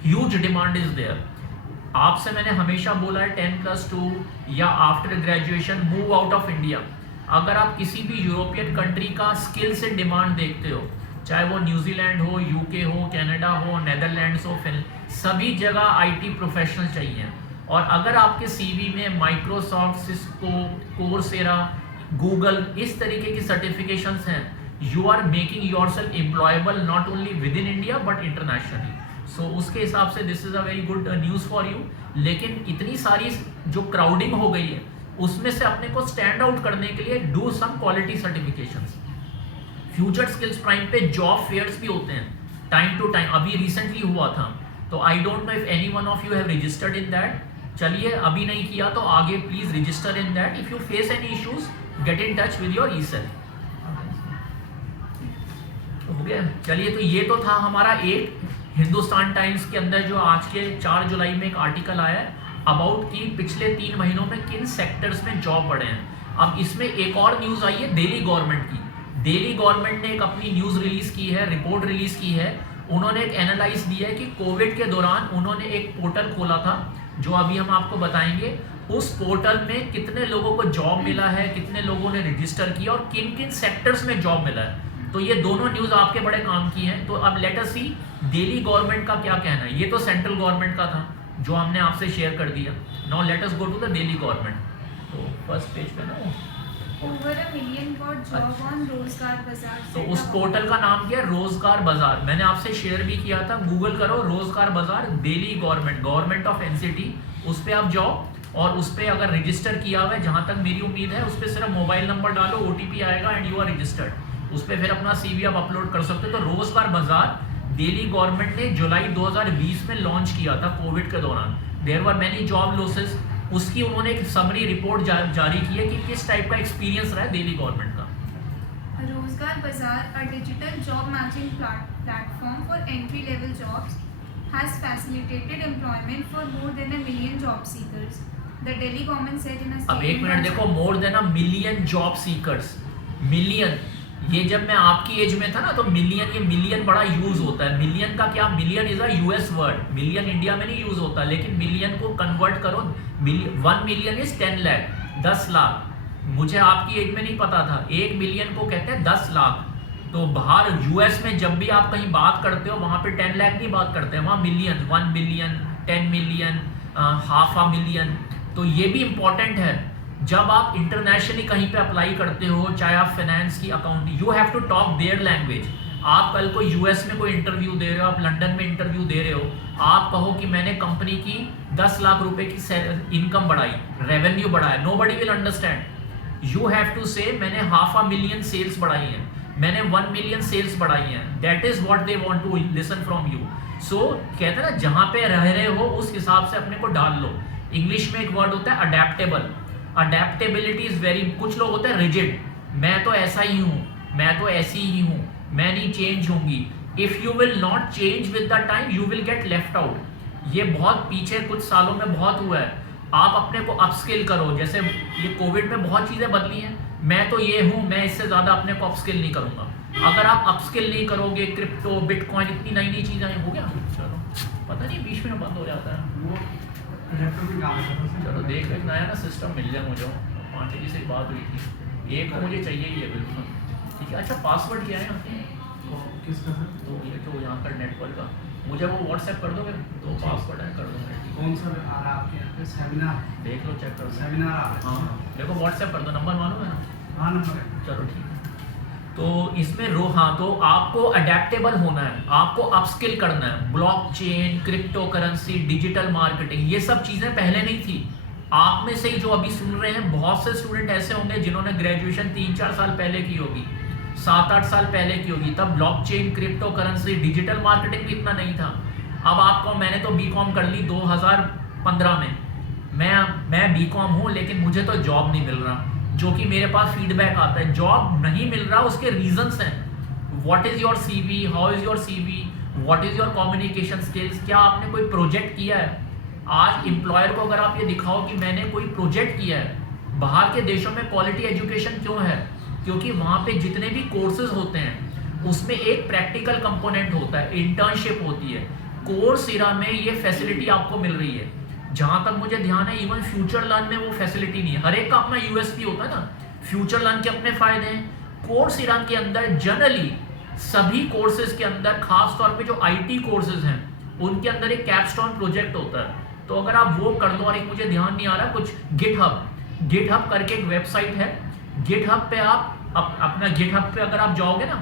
huge demand is there. आपसे मैंने हमेशा बोला है 10+2 या after graduation move out of India. अगर आप किसी भी यूरोपियन कंट्री का स्किल से डिमांड देखते हो, चाहे वो न्यूजीलैंड हो, यूके हो, कनाडा हो, नेदरलैंड्स हो, सभी जगह आईटी प्रोफेशनल चाहिए। और अगर आपके सीवी में माइक्रोसॉफ्ट, सिस्को, कोर्सेरा, गूगल, इस तरीके की सर्टिफिकेशंस हैं, you are making yourself employable not only with in India but internationally. So उसके हिसाब से this is a very good news for you. लेकिन इतनी सारी जो क्राउडिंग हो गई है, उसमें से अपने को स्टैंड आउट करने के लिए do some quality certifications. Future skills prime पे जॉब फेयर्स भी होते हैं टाइम टू टाइम, अभी रिसेंटली हुआ था। तो I don't know if any one of you have registered in that. चलिए, अभी नहीं किया तो आगे please register in that. If you face any issues, get in touch with your E cell. हो गया। चलिए, तो ये तो था हमारा एक हिंदुस्तान टाइम्स के अंदर जो आज के 4 जुलाई में एक आर्टिकल आया है अबाउट कि पिछले 3 महीनों में किन सेक्टर्स में जॉब बढ़े हैं। अब इसमें एक और न्यूज़ आई है दिल्ली गवर्नमेंट की। दिल्ली गवर्नमेंट ने एक अपनी न्यूज़ रिलीज़ की है, रिपोर्ट रिलीज़ की है। उन्होंने एक एनालाइज दिया है कि कोविड के दौरान उन्होंने एक पोर्टल खोला था, जो अभी हम आपको बताएंगे। उस पोर्टल में कितने लोगों को जॉब मिला है, कितने लोगों ने रजिस्टर किया और किन किन सेक्टर्स में जॉब मिला है। तो ये दोनों न्यूज़ आपके बड़े काम की हैं। तो अब लेट अस सी दिल्ली गवर्नमेंट का क्या कहना है। ये तो सेंट्रल गवर्नमेंट का था जो हमने आपसे शेयर कर दिया। Now let us go to the Delhi government. तो फर्स्ट पेज पे ना Over a million got job on रोजगार बाजार। तो उस पोर्टल का नाम क्या है, रोजगार बाजार। मैंने आपसे शेयर भी किया था, गूगल करो रोजगार बाजार Delhi government, government of NCT, उस पर आप जाओ और उस पर अगर रजिस्टर किया हुआ है, जहाँ तक मेरी उम्मीद है, उस पर सिर्फ मोबाइल नंबर डालो, OTP आएगा एंड यू आर रजिस्टर्ड। उस पर फिर अपना CV आप अपलोड कर सकते हो। तो रोजगार बाजार दिल्ली गवर्नमेंट ने जुलाई 2020 में लॉन्च किया था कोविड के दौरान। There were many job losses. उसकी उन्होंने एक समरी रिपोर्ट जारी की है कि किस टाइप का एक्सपीरियंस रहा है दिल्ली गवर्नमेंट का। रोजगार बाजार, a digital job matching platform for entry level jobs, has facilitated employment for more than a million job seekers. The Delhi government said in a अब एक statement. मिनट देखो, more than a million job seekers. Million, ये जब मैं आपकी as में था ना, तो मिलियन, ये मिलियन बड़ा यूज होता है। मिलियन का क्या, million is a US word. Million India में नहीं यूज होता, लेकिन मिलियन को कन्वर्ट करो, 1 मिलियन इज 10 लाख, 10 लाख। मुझे आपकी एज में नहीं पता था, 1 मिलियन को कहते हैं 10 लाख। तो बाहर US में जब भी आप कहीं बात करते हो, वहाँ पे 10 लाख नहीं बात करते हैं, वहाँ million, 1 billion, 10 million, half a million. तो ये भी इम्पॉर्टेंट है। जब आप इंटरनेशनली कहीं पे अप्लाई करते हो, चाहे आप फाइनेंस की, accounting, you have to talk their language. आप कल को US में कोई इंटरव्यू दे रहे हो, आप लंदन में इंटरव्यू दे रहे हो, आप कहो कि मैंने कंपनी की 10 लाख रुपए की इनकम बढ़ाई, रेवेन्यू बढ़ाया, nobody will understand. You have to say मैंने 500,000 सेल्स बढ़ाई हैं, मैंने 1 मिलियन सेल्स बढ़ाई हैं। That is what they want to listen from you. So कहते हैं ना, जहाँ पे रह रहे हो उस हिसाब से अपने को डाल लो। इंग्लिश में एक वर्ड होता है अडेप्टेबल। अडेप्टेबिलिटी इज वेरी, कुछ लोग होते हैं रिजिड, मैं तो ऐसा ही हूँ, मैं तो ऐसी ही हूँ, मैं नहीं चेंज होंगी। If you will not change with the time, you will gate left out. ये बहुत पीछे कुछ सालों में बहुत हुआ है। आप अपने को अपस्किल करो। जैसे ये कोविड में बहुत चीज़ें बदली हैं, मैं तो ये हूँ, मैं इससे ज़्यादा अपने को अपस्किल नहीं करूँगा। अगर आप अपस्किल नहीं करोगे, क्रिप्टो बिटकॉइन इतनी नई नई चीज़ें हो गया, चलो पता नहीं बीच में बंद हो जाता है वो। चलो देख एक नया ना सिस्टम मिल जाए मुझे। पांडे जी से बात हुई थी, एक तो मुझे चाहिए ही है बिल्कुल। ठीक है, अच्छा पासवर्ड क्या है यहाँ पे? किसका सर? तो ये तो यहाँ का नेटवर्क का मुझे वो व्हाट्सएप कर दोगे तो पासवर्ड है कर दूँगा। कौन सा आ रहा है आपके यहाँ पे? सेमिनार देख लो, चेक कर लो। सेमिनार आ रहा है। हाँ देखो व्हाट्सएप कर दो, नंबर मालूम है ना? हाँ नंबर है। चलो ठीक है। तो इसमें हाँ, तो आपको अडेप्टेबल होना है, आपको अपस्किल करना है। Blockchain, crypto currency, digital marketing, ये सब चीज़ें पहले नहीं थी। आप में से ही जो अभी सुन रहे हैं, बहुत से स्टूडेंट ऐसे होंगे जिन्होंने ग्रेजुएशन 3-4 साल पहले की होगी, 7-8 साल पहले की होगी। तब blockchain, crypto currency, digital marketing भी इतना नहीं था। अब आपको, मैंने तो बीकॉम कर ली 2015 में। मैं बीकॉम हूँ, लेकिन मुझे तो जॉब नहीं मिल रहा, जो कि मेरे पास फीडबैक आता है। जॉब नहीं मिल रहा, उसके रीजंस हैं। What is your CV, how is your CV, what is your communication skills, क्या आपने कोई प्रोजेक्ट किया है? आज एम्प्लॉयर को अगर आप ये दिखाओ कि मैंने कोई प्रोजेक्ट किया है। बाहर के देशों में क्वालिटी एजुकेशन क्यों है? क्योंकि वहाँ पे जितने भी कोर्सेज होते हैं उसमें एक प्रैक्टिकल कंपोनेंट होता है, इंटर्नशिप होती है। कोर्सेरा में ये फैसिलिटी आपको मिल रही है। जहाँ तक मुझे ध्यान है, इवन फ्यूचर लर्न में वो फैसिलिटी नहीं है। हर एक का अपना यूएसपी होता है ना, फ्यूचर लर्न के अपने फायदे हैं। कोर्सेरा के अंदर जनरली सभी कोर्सेज के अंदर, खास तौर पे जो आईटी कोर्सेज हैं, उनके अंदर एक कैपस्टोन प्रोजेक्ट होता है। तो अगर आप वो कर दो, और एक मुझे ध्यान नहीं आ रहा कुछ, गिटहब करके एक वेबसाइट है। गिटहब पे आप अपना गिटहब पे अगर आप जाओगे ना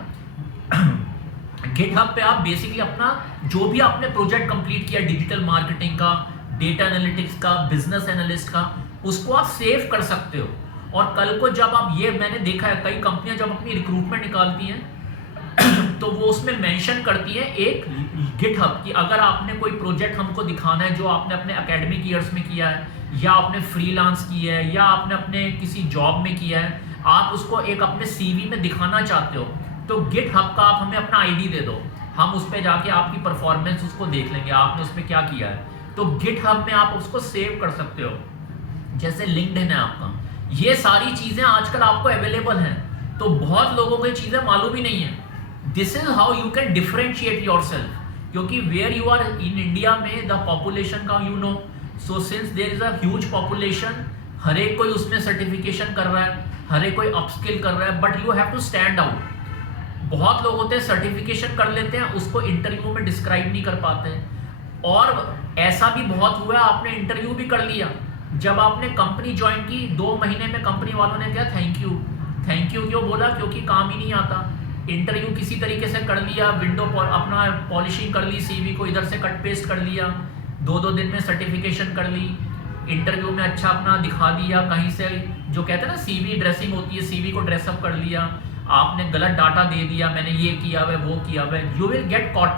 गिटहब पे आप बेसिकली अपना जो भी आपने प्रोजेक्ट कंप्लीट किया, डिजिटल मार्केटिंग का, डेटा एनालिटिक्स का, बिजनेस एनालिस्ट का, उसको आप सेव कर सकते हो। और कल को जब आप, ये मैंने देखा है कई कंपनियां जब अपनी रिक्रूटमेंट निकालती हैं तो वो उसमें मेंशन करती है एक गिटहब कि अगर आपने कोई प्रोजेक्ट हमको दिखाना है जो आपने अपने एकेडमिक ईयर्स में किया है, या आपने फ्रीलांस किया है, या आपने अपने किसी जॉब में किया है, आप उसको एक अपने सीवी में दिखाना चाहते हो, तो गिटहब का आप हमें अपना आईडी दे दो, हम उस पर जाके आपकी परफॉर्मेंस उसको देख लेंगे, आपने उसमें क्या किया है। तो गिटहब में आप उसको सेव कर सकते हो, जैसे लिंक्डइन है आपका। ये सारी चीज़ें आजकल आपको अवेलेबल हैं, तो बहुत लोगों को ये चीज़ें मालूम ही नहीं है। This is how you can differentiate yourself, क्योंकि where you are in India में द पॉपुलेशन का you know, so since there is a huge population, हर एक कोई उसमें सर्टिफिकेशन कर रहा है, हर एक कोई अपस्किल कर रहा है, but you have to stand out. बहुत लोग होते हैं सर्टिफिकेशन कर लेते हैं, उसको इंटरव्यू में डिस्क्राइब नहीं कर पाते हैं। और ऐसा भी बहुत हुआ, आपने इंटरव्यू भी कर लिया, जब आपने कंपनी ज्वाइन की 2 महीने में कंपनी वालों ने क्या थैंक यू क्यों बोला? क्योंकि काम ही नहीं आता। इंटरव्यू किसी तरीके से कर लिया, विंडो पर अपना पॉलिशिंग कर ली, सीवी को इधर से कट पेस्ट कर लिया, 2-2 दिन में सर्टिफिकेशन कर ली, इंटरव्यू में अच्छा अपना दिखा दिया, कहीं से जो कहते हैं ना सीवी ड्रेसिंग होती है, सीवी को ड्रेसअप कर लिया, आपने गलत डाटा दे दिया, मैंने ये किया हुआ वो किया हुआ, you will get caught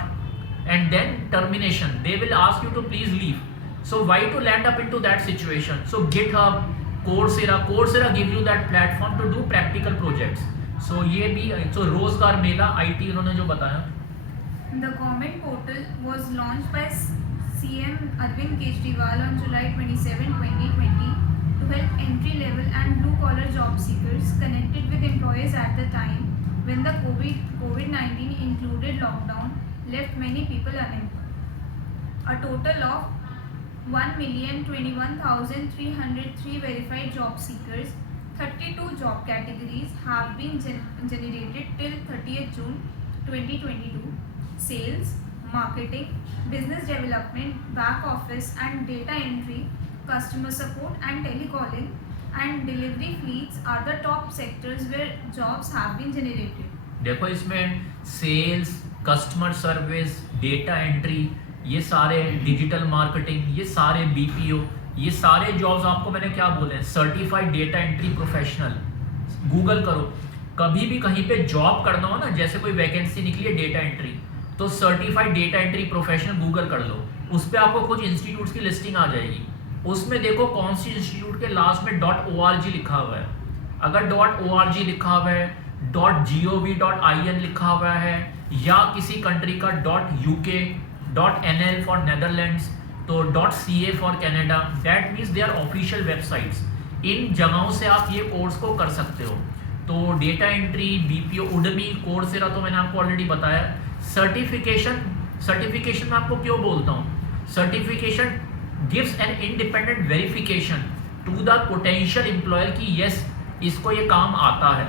and then termination. They will ask you to please leave. So why to land up into that situation? So GitHub, Coursera give you that platform to do practical projects. So ये भी, so रोजगार मेला IT उन्होंने जो बताया। The government portal was launched by CM Arvind Kejriwal on July 27, 2020 to help entry-level and blue-collar job seekers connected with employers at the time when the COVID-19 included lockdown left many people unemployed. A total of 1,021,303 verified job seekers, 32 job categories have been generated till 30th June 2022. Sales, marketing, business development, back office and data entry, customer support and telecalling, and delivery fleets are the top sectors where jobs have been generated. देखो इसमें sales, customer service, data entry, ये सारे digital marketing, ये सारे BPO, ये सारे jobs आपको मैंने क्या बोले हैं, certified data entry professional. Google करो, कभी भी कहीं पे जॉब करना हो ना, जैसे कोई वैकेंसी निकली है डेटा एंट्री, तो certified data entry professional Google कर लो, उस पर आपको कुछ इंस्टीट्यूट्स की लिस्टिंग आ जाएगी। उसमें देखो कौन सी इंस्टीट्यूट के लास्ट में .org लिखा हुआ है। अगर .org लिखा हुआ है, .gov.in लिखा हुआ है, या किसी कंट्री का .uk, .nl फॉर नेदरलैंड्स, तो .ca for Canada, that means they are official websites. इन जगहों से आप ये कोर्स को कर सकते हो। तो डेटा एंट्री, बीपीओ, उडमी, कोर्सेरा तो मैंने आपको ऑलरेडी बताया। सर्टिफिकेशन मैं आपको क्यों बोलता हूँ, certification gives an independent verification to the potential employer कि यस इसको ये काम आता है।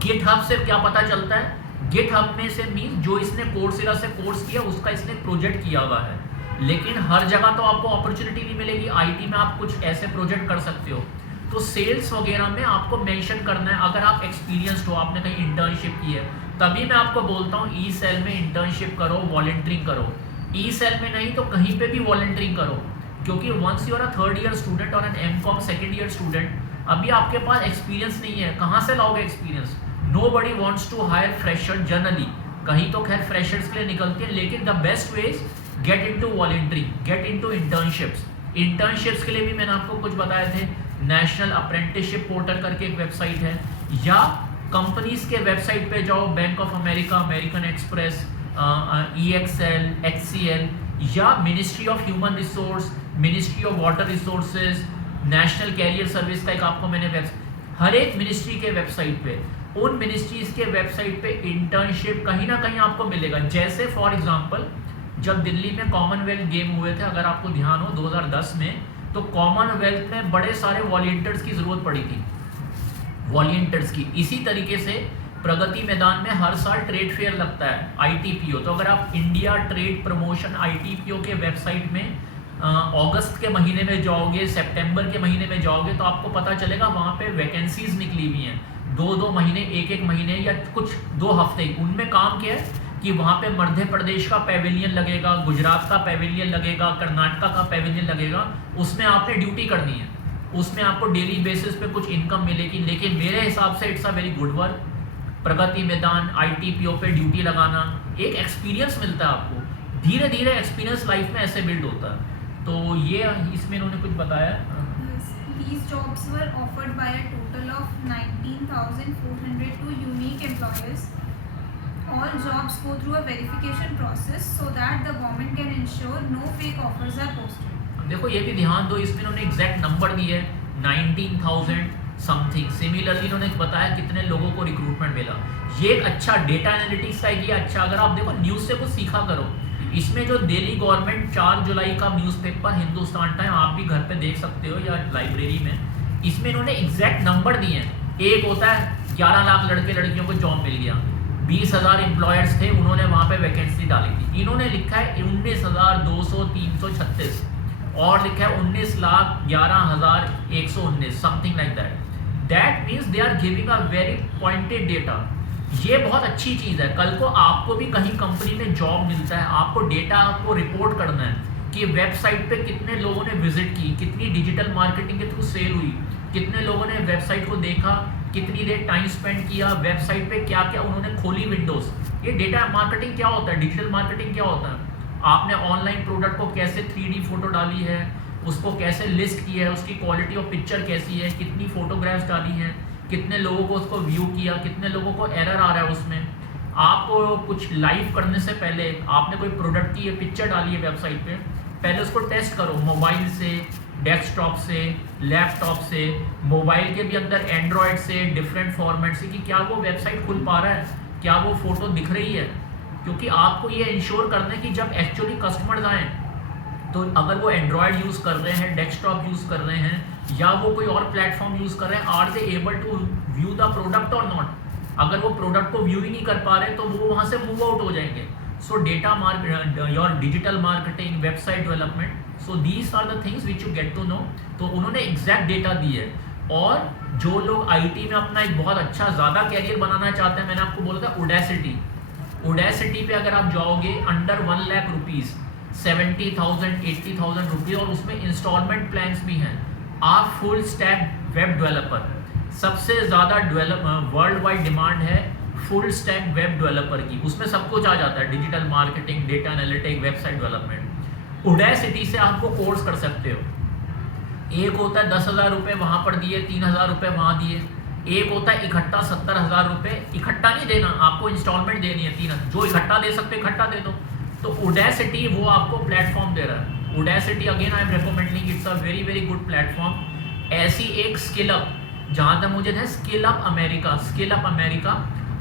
गिटहब से क्या पता चलता है, गिटहब में से मीन जो इसने कोर्सेरा से कोर्स किया उसका इसने प्रोजेक्ट किया हुआ है। लेकिन हर जगह तो आपको अपॉर्चुनिटी नहीं मिलेगी, आईटी में आप कुछ ऐसे प्रोजेक्ट कर सकते हो। तो सेल्स वगैरह में आपको मेंशन करना है, अगर आप एक्सपीरियंस्ड हो, आपने कहीं इंटर्नशिप की है, तभी मैं आपको बोलता हूँ ई सेल में इंटर्नशिप करो, वॉलंटियरिंग करो। ई सेल में नहीं तो कहीं पे भी वॉलंटियरिंग करो, क्योंकि once you are a third year student और an MCom second year student, अभी आपके पास एक्सपीरियंस नहीं है, कहाँ से लाओगे experience? Nobody wants to hire fresher generally, कहीं तो खैर फ्रेशर्स के लिए निकलती है, लेकिन the best way is get into volunteering, get into internships. Internships के लिए भी मैंने आपको कुछ बताए थे, नेशनल अप्रेंटिसशिप पोर्टल करके एक वेबसाइट है, या कंपनीज के वेबसाइट पे जाओ, Bank of America, American Express, EXL, HCL, या Ministry of Human Resource, Ministry of Water Resources, National Career Service का एक आपको मैंने वेबसाइट, हर एक मिनिस्ट्री के वेबसाइट पे, उन मिनिस्ट्रीज के वेबसाइट पे इंटर्नशिप कहीं ना कहीं आपको मिलेगा। जैसे फॉर एग्जांपल जब दिल्ली में कॉमनवेल्थ गेम हुए थे, अगर आपको ध्यान हो 2010 में, तो कॉमनवेल्थ में बड़े सारे वॉलंटियर्स की ज़रूरत पड़ी थी, वॉलंटियर्स की। इसी तरीके से प्रगति मैदान में हर साल ट्रेड फेयर लगता है, ITPO। तो अगर आप इंडिया ट्रेड प्रमोशन ITPO के वेबसाइट में अगस्त के महीने में जाओगे, सितंबर के महीने में जाओगे, तो आपको पता चलेगा वहाँ पे वैकेंसीज निकली हुई हैं, 2-2 महीने, 1-1 महीने, या कुछ 2 हफ्ते। उनमें काम क्या है कि वहाँ पे मध्य प्रदेश का पैवेलियन लगेगा, गुजरात का पैवेलियन लगेगा, कर्नाटका का पैवेलियन लगेगा, उसमें आपने ड्यूटी करनी है, उसमें आपको डेली बेसिस पे कुछ इनकम मिलेगी। लेकिन मेरे हिसाब से it's a very good work. Pragati Maidan, ITPO पे ड्यूटी लगाना, एक एक्सपीरियंस मिलता है आपको, धीरे धीरे एक्सपीरियंस लाइफ में ऐसे बिल्ड होता है। तो ये इसमें इन्होंने कुछ बताया। These jobs were offered by a total of 19,402 unique employers. All jobs go through a verification process so that the government can ensure no fake offers are posted. देखो ये भी ध्यान दो, इसमें इन्होंने एग्जैक्ट नंबर दिए 19,000 समथिंग। सिमिलरली इन्होंने बताया कितने लोगों को रिक्रूटमेंट मिला। ये एक अच्छा डेटा एनालिटिक्स का ये अच्छा, अगर आप देखो न्यूज़ से कुछ सीखा करो। इसमें जो दिल्ली गवर्नमेंट 4 जुलाई का न्यूज़पेपर हिंदुस्तान टाइम, आप भी घर पे देख सकते हो या लाइब्रेरी में, इसमें इन्होंने एग्जैक्ट नंबर दिए हैं। एक होता है 11 लाख लड़के लड़कियों को जॉब मिल गया, 20,000 एम्प्लॉयर्स थे, उन्होंने वहाँ पे वैकेंसी डाली थी। इन्होंने लिखा है 19,200-336 और लिखा है 19,11,119 something like that. That means they are giving a very pointed data. ये बहुत अच्छी चीज़ है। कल को आपको भी कहीं कंपनी में जॉब मिलता है, आपको डेटा आपको रिपोर्ट करना है कि वेबसाइट पे कितने लोगों ने विजिट की, कितनी डिजिटल मार्केटिंग के थ्रू सेल हुई, कितने लोगों ने वेबसाइट को देखा, कितनी देर टाइम स्पेंड किया, वेबसाइट पे क्या क्या उन्होंने खोली विंडोज़। ये डेटा मार्केटिंग क्या होता है, डिजिटल मार्केटिंग क्या होता है। आपने ऑनलाइन प्रोडक्ट को कैसे 3D फोटो डाली है, उसको कैसे लिस्ट किया है, उसकी क्वालिटी ऑफ पिक्चर कैसी है, कितनी फोटोग्राफ्स डाली हैं, कितने लोगों को उसको व्यू किया, कितने लोगों को एरर आ रहा है उसमें। आपको कुछ लाइव करने से पहले आपने कोई प्रोडक्ट की पिक्चर डाली है वेबसाइट पे, पहले उसको टेस्ट करो मोबाइल से, डेस्कटॉप से, लैपटॉप से, मोबाइल के भी अंदर एंड्रॉयड से, डिफरेंट फॉर्मेट से, कि क्या वो वेबसाइट खुल पा रहा है, क्या वो फोटो दिख रही है। क्योंकि आपको ये इंश्योर करना है कि जब एक्चुअली कस्टमर्स आएँ, तो अगर वो एंड्रॉयड यूज़ कर रहे हैं, डेस्कटॉप यूज़ कर रहे हैं, या वो कोई और प्लेटफॉर्म यूज़ कर रहे हैं, are they able to view the product और नॉट। अगर वो प्रोडक्ट को व्यू ही नहीं कर पा रहे तो वो वहाँ से मूव आउट हो जाएंगे। So data your digital marketing, website development, so these are the things which you get to know. तो उन्होंने एग्जैक्ट डेटा दी है। और जो लोग IT में अपना एक बहुत अच्छा ज़्यादा कैरियर बनाना चाहते हैं, मैंने आपको बोला था उडेसिटी पे अगर आप जाओगे अंडर 1 लाख रुपीज़, 70,000 80,000 रुपीज़, और उसमें इंस्टॉलमेंट प्लान्स भी हैं। आप फुल स्टैक वेब डेवलपर, सबसे ज़्यादा वर्ल्ड वाइड डिमांड है फुल स्टैक वेब डेवलपर की, उसमें सब कुछ आ जाता है, digital marketing, data analytic, website development. Udacity से आपको कोर्स कर सकते हो। एक होता है 10,000 रुपये वहाँ पर दिए, 3,000 रुपये वहाँ दिए। एक होता है इकट्ठा 70,000 रुपये, इकट्ठा नहीं देना, आपको इंस्टॉलमेंट देनी है 3,000, जो इकट्ठा दे सकते इकट्ठा दे दो। तो उडेसिटी वो आपको प्लेटफॉर्म दे रहा है। Udacity again I am recommending, it's a very very good platform. ऐसी एक स्किल अप, जहाँ तक मुझे है स्किल अप अमेरिका,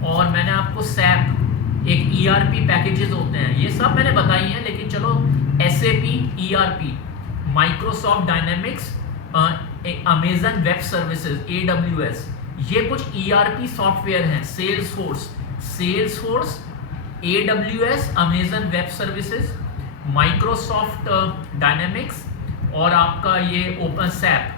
और मैंने आपको सैप एक ERP पैकेजेस होते हैं, ये सब मैंने बताई हैं, लेकिन चलो SAP ERP, Microsoft dynamics, Amazon web services AWS, ये कुछ ERP सॉफ्टवेयर हैं। Salesforce, AWS, Amazon web services, Microsoft dynamics, और आपका ये ओपन सैप,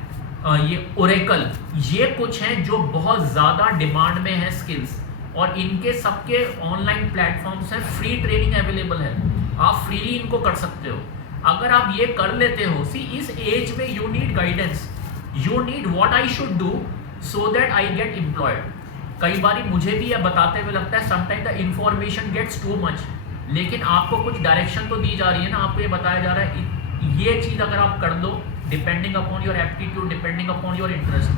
ये ओरेकल, ये कुछ हैं जो बहुत ज़्यादा डिमांड में है स्किल्स, और इनके सबके ऑनलाइन प्लेटफॉर्म्स हैं, फ्री ट्रेनिंग अवेलेबल है, आप फ्रीली इनको कर सकते हो। अगर आप ये कर लेते हो, सी इस एज में you need guidance, you need what I should do so that I get employed. कई बार मुझे भी यह बताते हुए लगता है sometime the information gets too much, लेकिन आपको कुछ डायरेक्शन तो दी जा रही है ना, आपको ये बताया जा रहा है ये चीज़ अगर आप कर दो, depending upon your aptitude, depending upon your interest,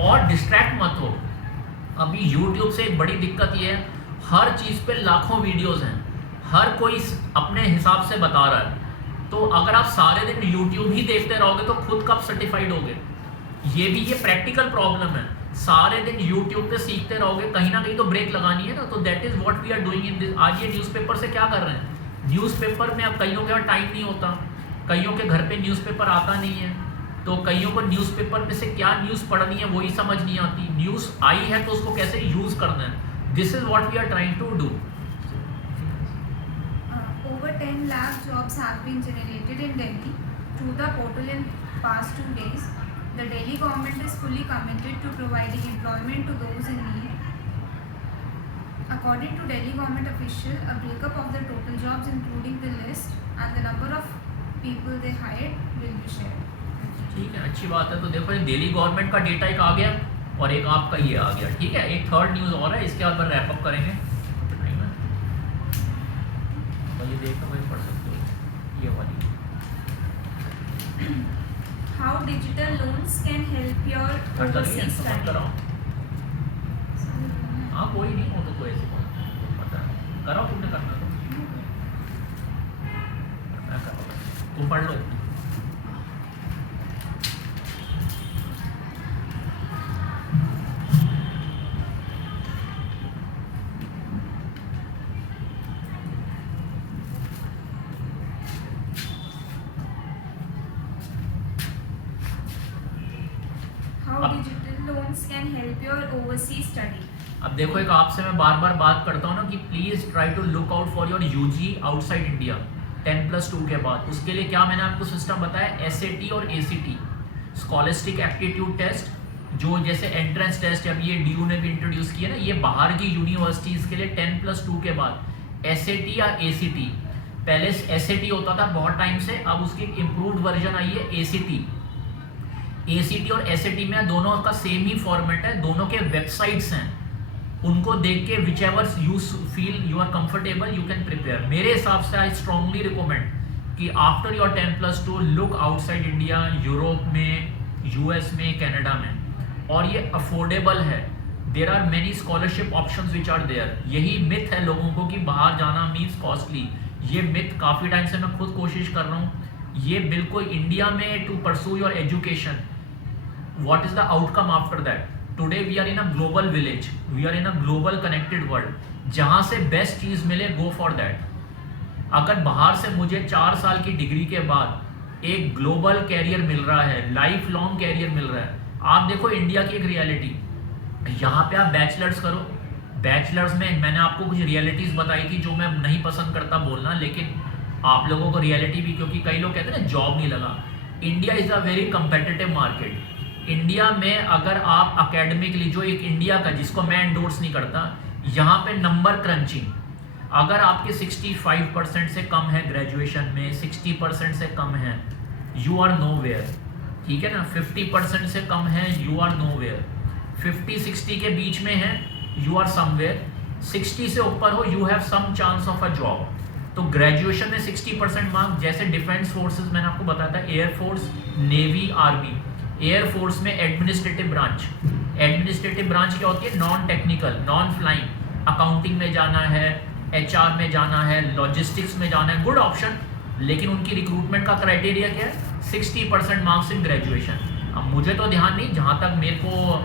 और डिस्ट्रैक्ट मत हो। अभी यूट्यूब से एक बड़ी दिक्कत ये है, हर चीज़ पे लाखों वीडियोस हैं, हर कोई अपने हिसाब से बता रहा है, तो अगर आप सारे दिन यूट्यूब ही देखते रहोगे तो खुद कब सर्टिफाइड होगे? ये प्रैक्टिकल प्रॉब्लम है। सारे दिन यूट्यूब पे सीखते रहोगे, कहीं ना कहीं तो ब्रेक लगानी है ना, तो that is what we are doing in this. आज ये न्यूज़पेपर से क्या कर रहे हैं, न्यूज़पेपर में अब कईयों के पास टाइम नहीं होता, कईयों के घर पे न्यूज़पेपर आता नहीं है, तो कईयों को न्यूज़पेपर में से क्या न्यूज़ पढ़नी है वही समझ नहीं आती, न्यूज़ आई है तो उसको कैसे यूज़ करना है। This is what we are trying to do. Over 10 lakh jobs have been generated in Delhi through the portal in past 2 days. The Delhi government is fully committed to providing employment to those in need. According to Delhi government official, a breakup of the total jobs, including the list and the number of people they hired, will be shared. ठीक है, अच्छी बात है। तो देखो ये Delhi government का data एक आ गया और एक आपका ये आ गया, ठीक है। एक थर्ड न्यूज़ और है, इसके बाद में रैप अप करेंगे। तो ये देखो भाई, पढ़ सकते हो ये वाली। How digital loans can help your overseas study? कराओ, हाँ कोई नहीं हो तो कोई ऐसी बात पता है, कराओ, तुमने करना तो मैं कराओ, तुम पढ़ लो। How digital loans can help your overseas study? अब देखो, एक आपसे मैं बार बार बात करता हूँ ना कि please try to look out for your UG outside India 10+2 के बाद। उसके लिए क्या मैंने आपको सिस्टम बताया, SAT और ACT, स्कॉलस्टिक एप्टीट्यूड टेस्ट, जो जैसे एंट्रेंस टेस्ट अब ये DU ने भी इंट्रोड्यूस किया ना, ये बाहर की यूनिवर्सिटीज़ के लिए 10+2 के बाद SAT या ACT। पहले SAT होता था बहुत टाइम से, अब उसकी एक इम्प्रूव्ड वर्जन आई है ACT। ACT और SAT में दोनों का सेम ही फॉर्मेट है, दोनों के वेबसाइट्स हैं, उनको देख के whichever you feel you are comfortable you can prepare. मेरे हिसाब से आई स्ट्रांगली रिकमेंड कि after your 10+2 look outside India, Europe में, US में, कनाडा में, और ये अफोर्डेबल है। There are many scholarship options which are there. यही मिथ है लोगों को कि बाहर जाना मीन्स कॉस्टली, ये मिथ काफ़ी टाइम से मैं खुद कोशिश कर रहा हूँ। ये बिल्कुल इंडिया में to pursue your education, what is the outcome after that? Today we are in a global village, we are in a global connected world, जहाँ से बेस्ट चीज़ मिले go for that। अगर बाहर से मुझे 4 साल की डिग्री के बाद एक ग्लोबल कैरियर मिल रहा है, लाइफ लॉन्ग कैरियर मिल रहा है। आप देखो इंडिया की एक रियलिटी, यहाँ पे आप बैचलर्स करो, बैचलर्स में मैंने आपको कुछ रियलिटीज़ बताई थी जो मैं नहीं पसंद करता बोलना, लेकिन आप लोगों को रियलिटी भी, क्योंकि कई लोग कहते हैं ना जॉब नहीं लगा। India is a very competitive market. India में अगर आप अकेडमिकली, जो एक इंडिया का, जिसको मैं एंडोर्स नहीं करता, यहाँ पे नंबर क्रंचिंग, अगर आपके 65% से कम है ग्रेजुएशन में, 60% से कम है, यू आर नो वेयर, ठीक है ना। 50% से कम है, यू आर नो वेयर। 50-60 के बीच में है, यू आर समवेयर। 60 से ऊपर हो, you have some chance of a job. तो ग्रेजुएशन में 60% मार्क, जैसे डिफेंस फोर्सेस मैंने आपको बताया था, एयरफोर्स, नेवी, आर्मी। एयरफोर्स में एडमिनिस्ट्रेटिव ब्रांच, एडमिनिस्ट्रेटिव ब्रांच क्या होती है, non technical, non flying, accounting में जाना है, HR में जाना है, लॉजिस्टिक्स में जाना है, गुड ऑप्शन। लेकिन उनकी रिक्रूटमेंट का क्राइटेरिया क्या है, 60% मार्क्स इन ग्रेजुएशन। अब मुझे तो ध्यान नहीं, जहाँ तक मेरे को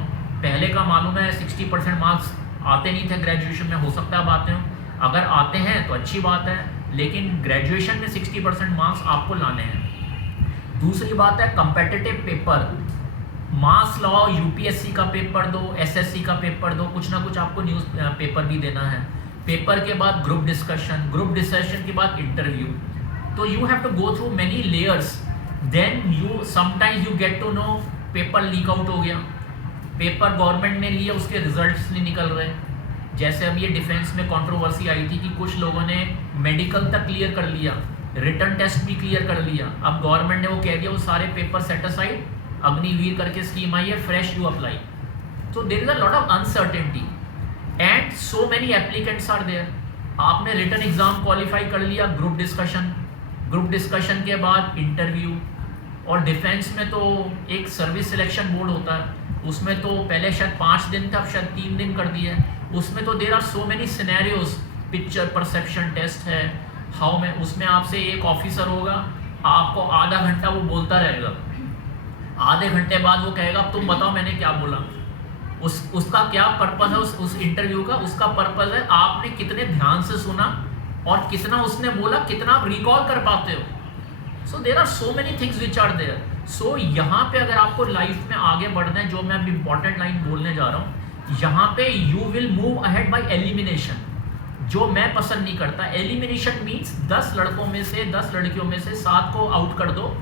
पहले का मालूम है 60% मार्क्स आते नहीं थे ग्रेजुएशन में, हो सकता है अब आते हों। अगर आते हैं तो अच्छी बात है, लेकिन ग्रेजुएशन में 60% मार्क्स आपको लाने हैं। दूसरी बात है कम्पेटिटिव पेपर, मास लॉ, यूपीएससी का पेपर दो, एसएससी का पेपर दो, कुछ ना कुछ आपको न्यूज़ पेपर भी देना है। पेपर के बाद ग्रुप डिस्कशन, ग्रुप डिस्कशन के बाद इंटरव्यू। तो you have to go through many layers, then you sometimes you get to know paper leak out हो गया, पेपर गवर्नमेंट ने लिया, उसके रिजल्ट्स नहीं निकल रहे। जैसे अब ये डिफेंस में कंट्रोवर्सी आई थी कि कुछ लोगों ने मेडिकल तक क्लियर कर लिया, रिटर्न टेस्ट भी क्लियर कर लिया, अब गवर्नमेंट ने वो कह दिया वो सारे पेपर सेट असाइड, अग्निवीर करके स्कीम आई है, फ्रेश यू अप्लाई। तो there is a lot of uncertainty and so many applicants are there. आपने रिटर्न एग्जाम क्वालिफाई कर लिया, ग्रुप डिस्कशन के बाद इंटरव्यू। और डिफेंस में तो एक सर्विस सिलेक्शन बोर्ड होता है, उसमें तो पहले शायद 5 दिन था, अब शायद 3 दिन कर दिया है। उसमें तो there are so many scenarios, picture perception test है, हाउ में उसमें आपसे एक ऑफिसर होगा, आपको आधा घंटा वो बोलता रहेगा, आधे घंटे बाद वो कहेगा अब तुम बताओ मैंने क्या बोला। उसका क्या पर्पस है उस इंटरव्यू का? उसका पर्पस है आपने कितने ध्यान से सुना और कितना उसने बोला, कितना आप रिकॉल कर पाते हो। So there are so many things which are there. So यहाँ पे अगर आपको लाइफ में आगे बढ़ना है, जो मैं अब इंपॉर्टेंट लाइन बोलने जा रहा हूँ, यहाँ पे you will move ahead by elimination, जो मैं पसंद नहीं करता। एलिमिनेशन मीन्स 10 लड़कों में से 10 लड़कियों में से 7 को आउट कर दो,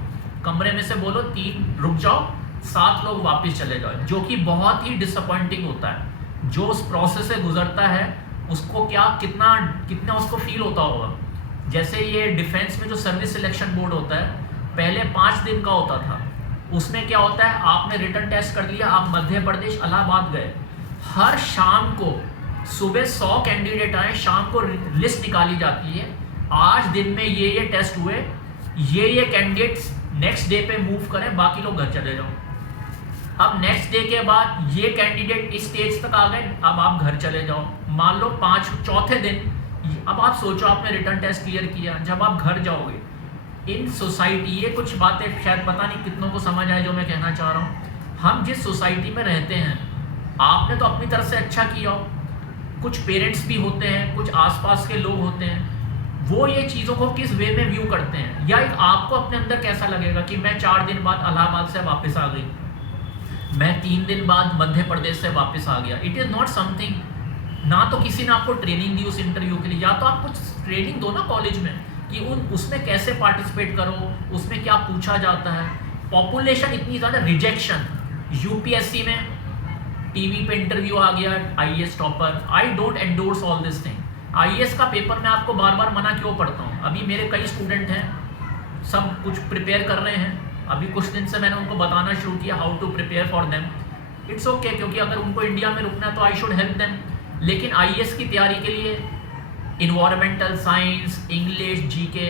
कमरे में से बोलो 3 रुक जाओ, 7 लोग वापस चले जाओ, जो कि बहुत ही डिसअपॉइंटिंग होता है। जो उस प्रोसेस से गुजरता है उसको कितना उसको फील होता होगा। जैसे ये डिफेंस में जो सर्विस सिलेक्शन बोर्ड होता है, पहले 5 दिन का होता था, उसमें क्या होता है, आपने रिटर्न टेस्ट कर लिया, आप मध्य प्रदेश इलाहाबाद गए, हर शाम को सुबह 100 कैंडिडेट आए, शाम को लिस्ट निकाली जाती है, आज दिन में ये टेस्ट हुए, ये कैंडिडेट्स नेक्स्ट डे पे मूव करें, बाकी लोग घर चले जाओ। अब नेक्स्ट डे के बाद ये कैंडिडेट इस स्टेज तक आ गए, अब आप घर चले जाओ। मान लो चौथे दिन, अब आप सोचो आपने रिटर्न टेस्ट क्लियर किया, जब आप घर जाओगे इन सोसाइटी, ये कुछ बातें शायद पता नहीं कितनों को समझ आए जो मैं कहना चाह रहा हूँ। हम जिस सोसाइटी में रहते हैं, आपने तो अपनी तरफ से अच्छा किया हो, कुछ पेरेंट्स भी होते हैं, कुछ आसपास के लोग होते हैं, वो ये चीज़ों को किस वे में व्यू करते हैं, या एक आपको अपने अंदर कैसा लगेगा कि मैं 4 दिन बाद इलाहाबाद से वापस आ गई, मैं 3 दिन बाद मध्य प्रदेश से वापस आ गया। इट इज़ नॉट समथिंग, ना तो किसी ने आपको ट्रेनिंग दी उस इंटरव्यू के लिए, या तो आप कुछ ट्रेनिंग दो ना कॉलेज में कि उसमें कैसे पार्टिसिपेट करो, उसमें क्या पूछा जाता है। पॉपुलेशन इतनी ज़्यादा, रिजेक्शन, यूपीएससी में टीवी पे इंटरव्यू आ गया, IAS topper, I don't endorse all this thing. IAS का पेपर मैं आपको बार बार मना क्यों पढ़ता हूँ? अभी मेरे कई स्टूडेंट हैं, सब कुछ प्रिपेयर कर रहे हैं, अभी कुछ दिन से मैंने उनको बताना शुरू किया how to prepare for them. It's okay, क्योंकि अगर उनको इंडिया में रुकना है तो आई शुड हेल्प देम। लेकिन आईएएस की तैयारी के लिए इन्वायरमेंटल साइंस, इंग्लिश, जीके,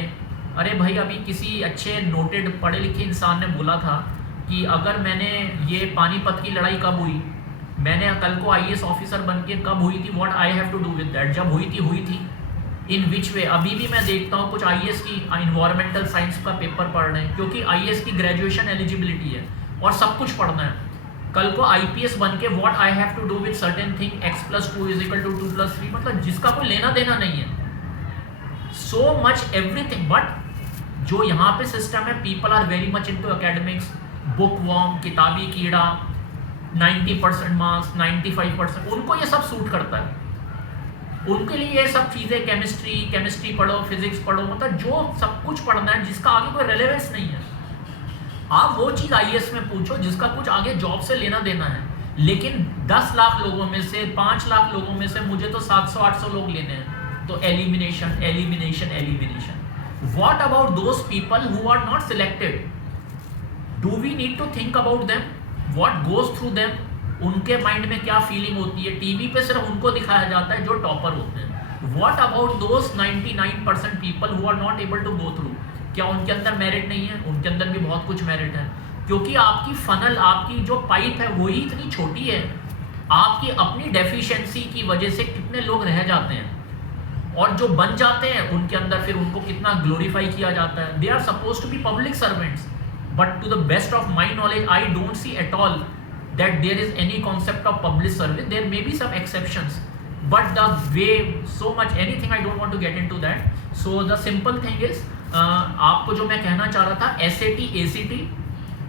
अरे भाई अभी किसी अच्छे नोटेड पढ़े लिखे इंसान ने बोला था कि अगर मैंने ये पानीपत की लड़ाई कब हुई, मैंने कल को आईएएस ऑफिसर बन के कब हुई थी, what I have to do with that, जब हुई थी इन विच वे। अभी भी मैं देखता हूँ कुछ आईएएस की इन्वायरमेंटल साइंस का पेपर पढ़ रहे हैं, क्योंकि आईएएस की ग्रेजुएशन एलिजिबिलिटी है और सब कुछ पढ़ना है। कल को आईपीएस बन के what I have to do with certain thing, x+2 = 2+3, मतलब जिसका कोई लेना देना नहीं है। सो मच एवरीथिंग, बट जो यहाँ पे सिस्टम है, people are very much into academics, bookworm, किताबी कीड़ा, 90% मार्क्स, 95%, उनको ये सब सूट करता है। उनके लिए ये सब चीज़ें, केमिस्ट्री पढ़ो, फिजिक्स पढ़ो, मतलब जो सब कुछ पढ़ना है जिसका आगे कोई रेलेवेंस नहीं है। आप वो चीज़ आईएएस में पूछो जिसका कुछ आगे जॉब से लेना देना है। लेकिन 10 लाख लोगों में से, 5 लाख लोगों में से मुझे तो 700-800 लोग लेने हैं, तो elimination. What about those people who are not selected? Do we need to think about them, what goes through them, उनके माइंड में क्या फीलिंग होती है? टीवी पे सिर्फ उनको दिखाया जाता है जो टॉपर होते हैं। What about those 99% people who are not able to go through? क्या उनके अंदर मेरिट नहीं है? उनके अंदर भी बहुत कुछ मेरिट है, क्योंकि आपकी फनल, आपकी जो पाइप है वही इतनी छोटी है। आपकी अपनी डेफिशिएंसी की वजह से कितने लोग रह जाते हैं, और जो बन जाते हैं उनके अंदर फिर उनको कितना ग्लोरीफाई किया जाता है। They are suppose to be public servants, but to the best of my knowledge I don't see at all that there is any concept of public service. There may be some exceptions, but the way so much anything I don't want to get into that. So the simple thing is आपको जो मैं कहना चाह रहा था, SAT ACT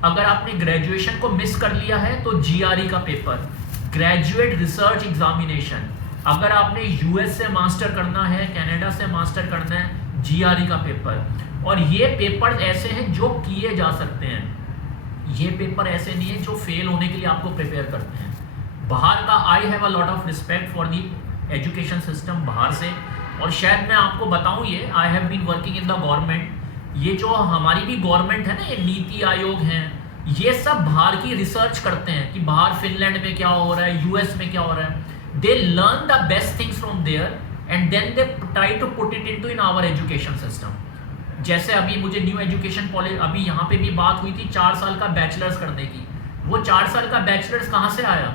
अगर आपने graduation को मिस कर लिया है तो GRE का पेपर, ग्रेजुएट रिसर्च एग्जामिनेशन, अगर आपने US से मास्टर करना है, कनाडा से मास्टर करना है, GRE का पेपर। और ये पेपर ऐसे हैं जो किए जा सकते हैं, ये पेपर ऐसे नहीं है जो फेल होने के लिए आपको प्रिपेयर करते हैं। बाहर का I have a lot of respect for the education system बाहर से, और शायद मैं आपको बताऊं ये I have been working in the government, ये जो हमारी भी गवर्नमेंट है ना, ये नीति आयोग हैं, ये सब बाहर की रिसर्च करते हैं कि बाहर फिनलैंड में क्या हो रहा है, US में क्या हो रहा है। They learn the best things from there and then they try to put it into in our education system. जैसे अभी मुझे न्यू एजुकेशन पॉलिसी, अभी यहाँ पे भी बात हुई थी 4 साल का बैचलर्स करने की, वो 4 साल का बैचलर्स कहाँ से आया?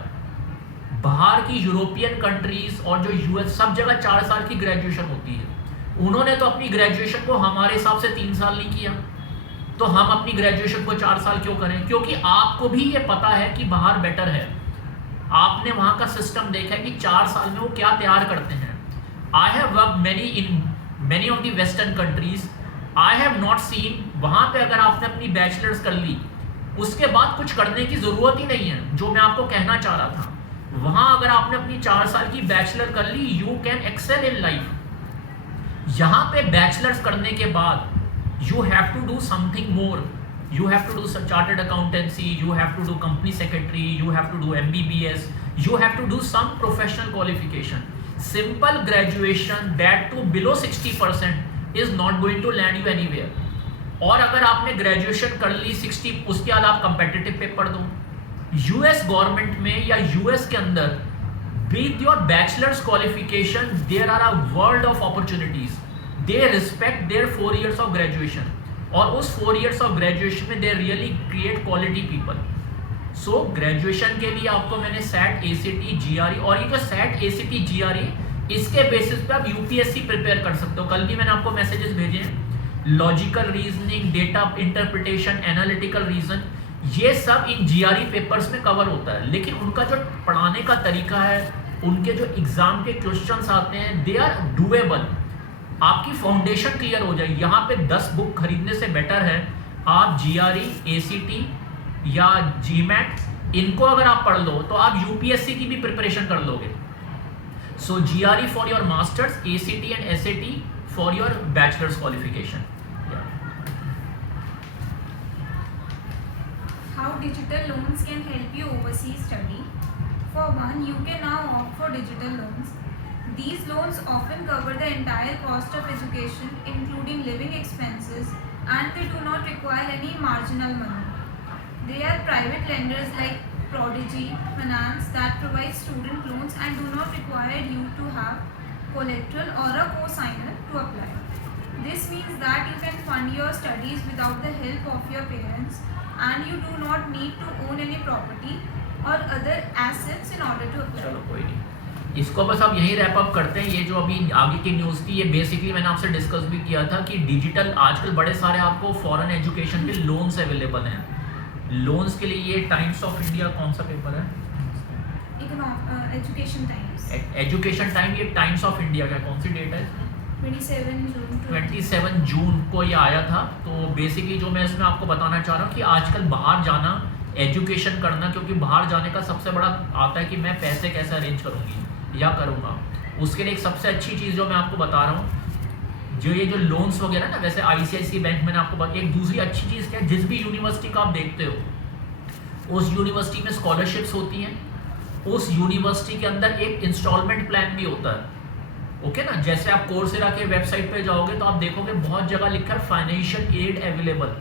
बाहर की यूरोपियन कंट्रीज और जो US सब जगह 4 साल की ग्रेजुएशन होती है। उन्होंने तो अपनी ग्रेजुएशन को हमारे हिसाब से 3 साल नहीं किया, तो हम अपनी ग्रेजुएशन को 4 साल क्यों करें? क्योंकि आपको भी ये पता है कि बाहर बेटर है, आपने वहाँ का सिस्टम देखा है कि 4 साल में वो क्या तैयार करते हैं। I have work many of the western countries, I have not seen, वहाँ पे अगर आपने अपनी बैचलर्स कर ली उसके बाद कुछ करने की ज़रूरत ही नहीं है, जो मैं आपको कहना चाह रहा था। वहाँ अगर आपने अपनी 4 साल की बैचलर कर ली, you can excel in life. यहाँ पे बैचलर्स करने के बाद you have to do something more, you have to do some chartered accountancy, you have to do company secretary, you have to do MBBS, you have to do some professional qualification. Simple graduation that to below 60% is not going to land you anywhere. और अगर आपने graduation कर ली 60, उसके बाद आप competitive paper दो। US government में या US के अंदर with your bachelor's qualification there are a world of opportunities. They respect their 4 years of graduation. और उस 4 years of graduation में they really create quality people. So graduation के लिए आपको मैंने SAT, ACT, GRE, और ये जो SAT, ACT, GRE इसके बेसिस पे आप UPSC प्रिपेयर कर सकते हो। कल भी मैंने आपको मैसेजेस भेजे हैं, logical reasoning, data interpretation, analytical reason, ये सब इन GRE पेपर्स में कवर होता है। लेकिन उनका जो पढ़ाने का तरीका है, उनके जो एग्जाम के क्वेश्चंस आते हैं, दे आर डूएबल। आपकी फाउंडेशन क्लियर हो जाएगी। यहाँ पे 10 बुक खरीदने से बेटर है आप GRE, ACT या GMAT इनको अगर आप पढ़ लो तो आप UPSC की भी प्रिपरेशन कर लोगे। सो GRE for your masters, ACT and SAT for your bachelors qualification. How digital loans can help you overseas study? For one, you can now opt for digital loans. These loans often cover the entire cost of education, including living expenses, and they do not require any marginal money. They are private lenders like Prodigy Finance that provide student loans and do not require you to have collateral or a co-signer to apply. This means that you can fund your studies without the help of your parents, and you do not need to own any property or other assets in order to apply. चलो कोई नहीं, इसको बस आप यही wrap up करते हैं। ये जो अभी आगे की न्यूज़ थी, ये बेसिकली मैंने आपसे डिस्कस भी किया था कि डिजिटल आजकल बड़े सारे आपको फॉरेन एजुकेशन के लोन्स अवेलेबल हैं। लोन्स के लिए ये टाइम्स ऑफ इंडिया कौन सा पेपर है? Education times. एजुकेशन टाइम, ये टाइम्स ऑफ इंडिया का कौन सी डेट है? 27 जून को ये आया था। तो बेसिकली जो मैं इसमें आपको बताना चाह रहा हूँ कि आजकल बाहर जाना, एजुकेशन करना, क्योंकि बाहर जाने का सबसे बड़ा आता है कि मैं पैसे कैसे अरेंज करूँगी या करूँगा। उसके लिए एक सबसे अच्छी चीज़ जो मैं आपको बता रहा हूँ, जो ये जो लोन्स वगैरह ना, वैसे ICICI बैंक मैंने आपको एक दूसरी अच्छी चीज़ क्या है, जिस भी यूनिवर्सिटी का आप देखते हो उस यूनिवर्सिटी में स्कॉलरशिप्स होती हैं, उस यूनिवर्सिटी के अंदर एक इंस्टॉलमेंट प्लान भी होता है। ओके ना, जैसे आप कोर्सेरा के वेबसाइट पे जाओगे तो आप देखोगे बहुत जगह लिखा है फाइनेंशियल एड अवेलेबल।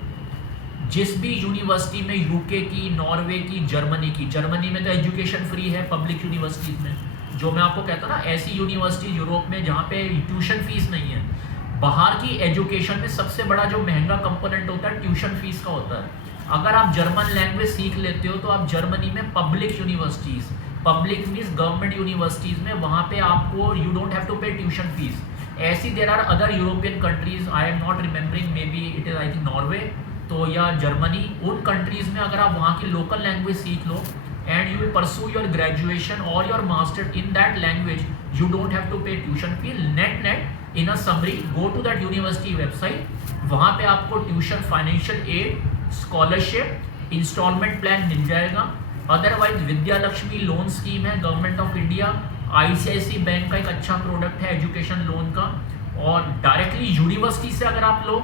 जिस भी यूनिवर्सिटी में, यूके की, नॉर्वे की, जर्मनी में तो एजुकेशन फ्री है पब्लिक यूनिवर्सिटीज़ में, जो मैं आपको कहता हूँ ना, ऐसी यूनिवर्सिटी यूरोप में जहाँ पे ट्यूशन फीस नहीं है। बाहर की एजुकेशन में सबसे बड़ा जो महंगा कंपोनेंट होता है ट्यूशन फीस का होता है। अगर आप जर्मन लैंग्वेज सीख लेते हो तो आप जर्मनी में public universities, public means government universities में, वहाँ पे आपको you don't have to pay tuition fees. ऐसी there are other European countries, I am not remembering, maybe it is I think Norway तो या जर्मनी, उन countries में अगर आप वहाँ की लोकल लैंग्वेज सीख लो and you will pursue your graduation और your master in that language, you don't have to pay tuition fee. Net in a summary, go to that university website, वहाँ पे आपको tuition, financial aid, scholarship, instalment plan मिल जाएगा। Otherwise Vidya Lakshmi loan scheme है government of India, ICICI bank का एक अच्छा product है एजुकेशन लोन का, और डायरेक्टली यूनिवर्सिटी से अगर आप लो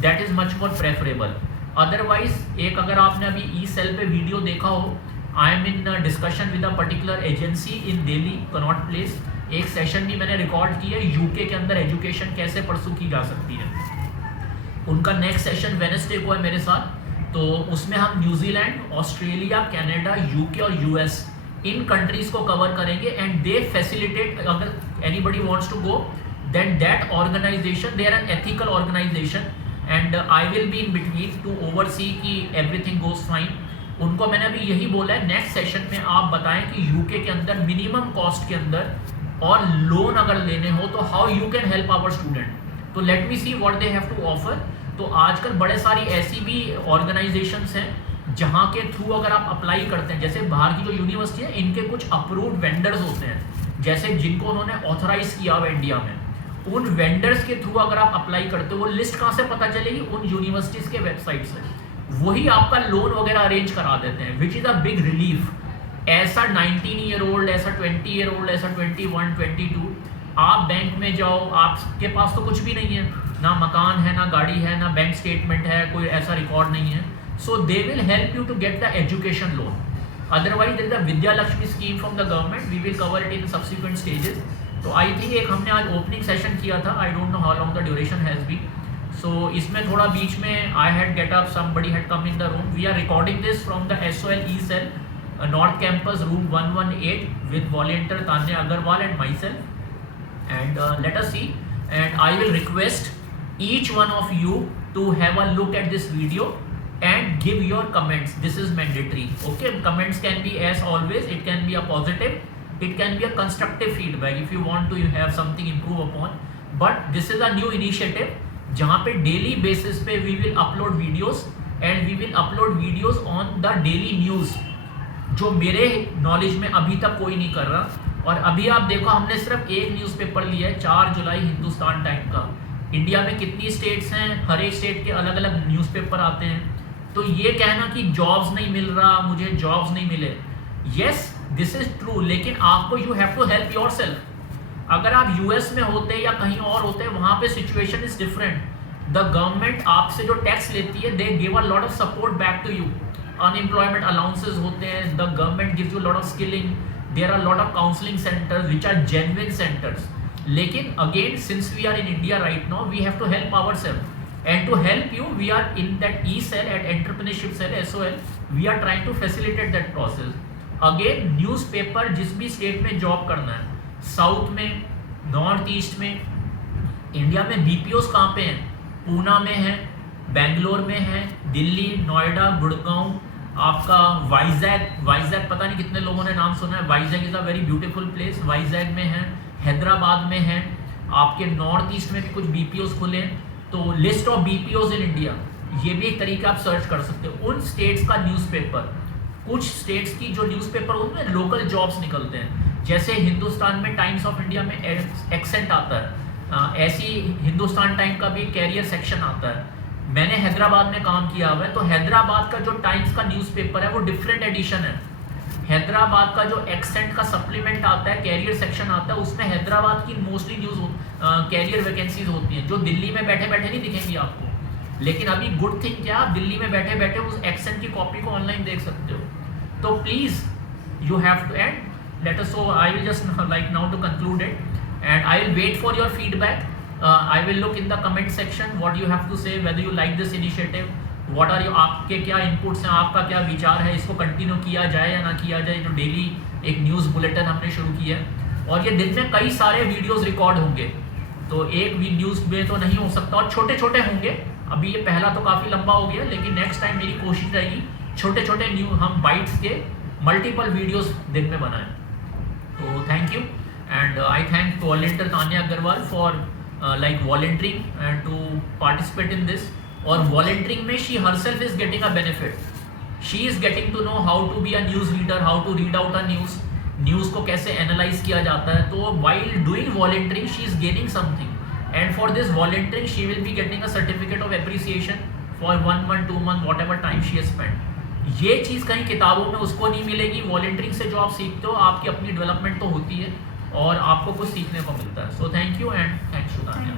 that is much more preferable. Otherwise एक अगर आपने अभी ई-सेल पे वीडियो देखा हो, I am in discussion with a particular agency in Delhi Connaught Place, एक सेशन भी मैंने रिकॉर्ड किया है यूके के अंदर एजुकेशन कैसे परसू की जा सकती है। उनका नेक्स्ट सेशन वेडनेसडे को है मेरे साथ, तो उसमें हम न्यूजीलैंड, ऑस्ट्रेलिया, कनाडा, यूके और यूएस इन कंट्रीज को कवर करेंगे एंड दे फैसिलिटेट, अगर anybody wants to go then that organization, they are an ethical organization and I will be in between to oversee कि एवरीथिंग गोज फाइन। उनको मैंने अभी यही बोला है नेक्स्ट सेशन में आप बताएं कि यूके के अंदर मिनिमम कॉस्ट के अंदर और लोन अगर लेने हो तो how you can help our student, तो let me see what they have to offer. तो आजकल बड़े सारी ऐसी भी ऑर्गेनाइजेशंस हैं जहाँ के थ्रू अगर आप अप्लाई करते हैं, जैसे बाहर की जो यूनिवर्सिटी है इनके कुछ अप्रूव्ड वेंडर्स होते हैं, जैसे जिनको उन्होंने ऑथराइज किया हुआ इंडिया में, उन वेंडर्स के थ्रू अगर आप अप्लाई करते हो, वो लिस्ट कहाँ से पता चलेगी, उन यूनिवर्सिटीज़ के वेबसाइट से, वही आपका लोन वगैरह अरेंज करा देते हैं, which is a big relief. ऐसा 19 ईयर ओल्ड, ऐसा 20 ईयर ओल्ड, ऐसा 21, 22, आप बैंक में जाओ, आपके पास तो कुछ भी नहीं है, ना मकान है, ना गाड़ी है, ना बैंक स्टेटमेंट है, कोई ऐसा रिकॉर्ड नहीं है, so they will help you to get the education loan. Otherwise there is a Vidya Lakshmi scheme from the government, we will cover it in subsequent stages. तो आई थिंक एक हमने आज ओपनिंग सेशन किया था, I don't know how long the duration has been, so इसमें थोड़ा बीच में I had get up, somebody had come in the room, we are recording this from the SOL E-Cell north campus room 118 with volunteer Tanya Agarwal and myself, and let us see, and I will request each one of you to have a look at this video and give your comments. This is mandatory, okay? Comments can be, as always, it can be a positive, it can be a constructive feedback if you want to have something improve upon, but this is a new initiative जहाँ पे daily basis पे we will upload videos and we will upload videos on the daily news, जो मेरे knowledge में अभी तक कोई नहीं कर रहा। और अभी आप देखो हमने सिर्फ एक न्यूज़पेपर लिया है 4 जुलाई हिंदुस्तान टाइम का, इंडिया में कितनी स्टेट्स हैं, हर एक स्टेट के अलग अलग न्यूज़पेपर आते हैं, तो ये कहना कि जॉब्स नहीं मिल रहा, मुझे जॉब्स नहीं मिले, येस दिस इज ट्रू, लेकिन आपको you have to help yourself. अगर आप US में होते या कहीं और होते, वहाँ पे situation is different, the government आपसे जो टैक्स लेती है they give a lot of support back to you, unemployment allowances होते हैं, the government gives you lot of skilling, there are a lot of counseling centers which are genuine centers, लेकिन again since we are in India right now we have to help ourselves, and to help you we are in that E-Cell at entrepreneurship cell SOL, we are trying to facilitate that process. Again newspaper जिस भी state में job करना है, south में, north east में, India में BPOs कहाँ पे हैं, पूना में है, बेंगलोर में है, दिल्ली, नोएडा, गुड़गांव, आपका वाइजैग पता नहीं कितने लोगों ने नाम सुना है, Vizag is a very beautiful place, Vizag में है, हैदराबाद में है, आपके नॉर्थ ईस्ट में भी कुछ BPOs खुले हैं, तो list of BPOs in India, ये भी एक तरीका आप सर्च कर सकते हो। उन स्टेट्स का न्यूज़पेपर, कुछ स्टेट्स की जो न्यूज़पेपर उनमें लोकल जॉब्स निकलते हैं, जैसे हिंदुस्तान में टाइम्स ऑफ इंडिया में एक्सेंट आता है, ऐसी हिंदुस्तान टाइम का भी कैरियर सेक्शन आता है। मैंने हैदराबाद में काम किया हुआ है, तो हैदराबाद का जो टाइम्स का न्यूज़पेपर है वो डिफरेंट एडिशन है। हैदराबाद का जो एक्सेंट का सप्लीमेंट आता है, कैरियर सेक्शन आता है, उसमें हैदराबाद की मोस्टली न्यूज़ कैरियर वैकेंसीज होती हैं, जो दिल्ली में बैठे बैठे नहीं दिखेंगी आपको, लेकिन अभी गुड थिंग क्या, आप दिल्ली में बैठे बैठे उस एक्सेंट की कॉपी को ऑनलाइन देख सकते हो। तो please you have to, and let us, so I will just like now to conclude it, and I will wait for your feedback. I will look in the comment section what you have to say, whether you like this initiative, what are your, आपके क्या inputs हैं, आपका क्या विचार है, इसको continue किया जाए या ना किया जाए, जो डेली एक न्यूज़ बुलेटिन हमने शुरू किया है, और ये दिन में कई सारे वीडियोस रिकॉर्ड होंगे, तो एक भी न्यूज़ में तो नहीं हो सकता, और छोटे छोटे होंगे। अभी ये पहला तो काफ़ी लंबा हो गया, लेकिन नेक्स्ट टाइम मेरी कोशिश रहेगी छोटे छोटे हम बाइट्स के मल्टीपल वीडियोस दिन में बनाएं। तो thank you, and I thank volunteer Tanya Agarwal for like volunteering and to participate in this, और वॉलंटियरिंग में she herself is getting a benefit. She is getting to know how to be a news reader, how to read out a news को कैसे analyse किया जाता है. तो while doing volunteering she is gaining something, and for this volunteering she will be getting a certificate of appreciation for 1 month 2 month what ever time she has spend. ये चीज़ कहीं किताबों में उसको नहीं मिलेगी. वॉलंटियरिंग से जो आप सीखते हो आपकी अपनी डेवलपमेंट तो होती है और आपको कुछ सीखने को मिलता है. So thank you and thanks to Tanya.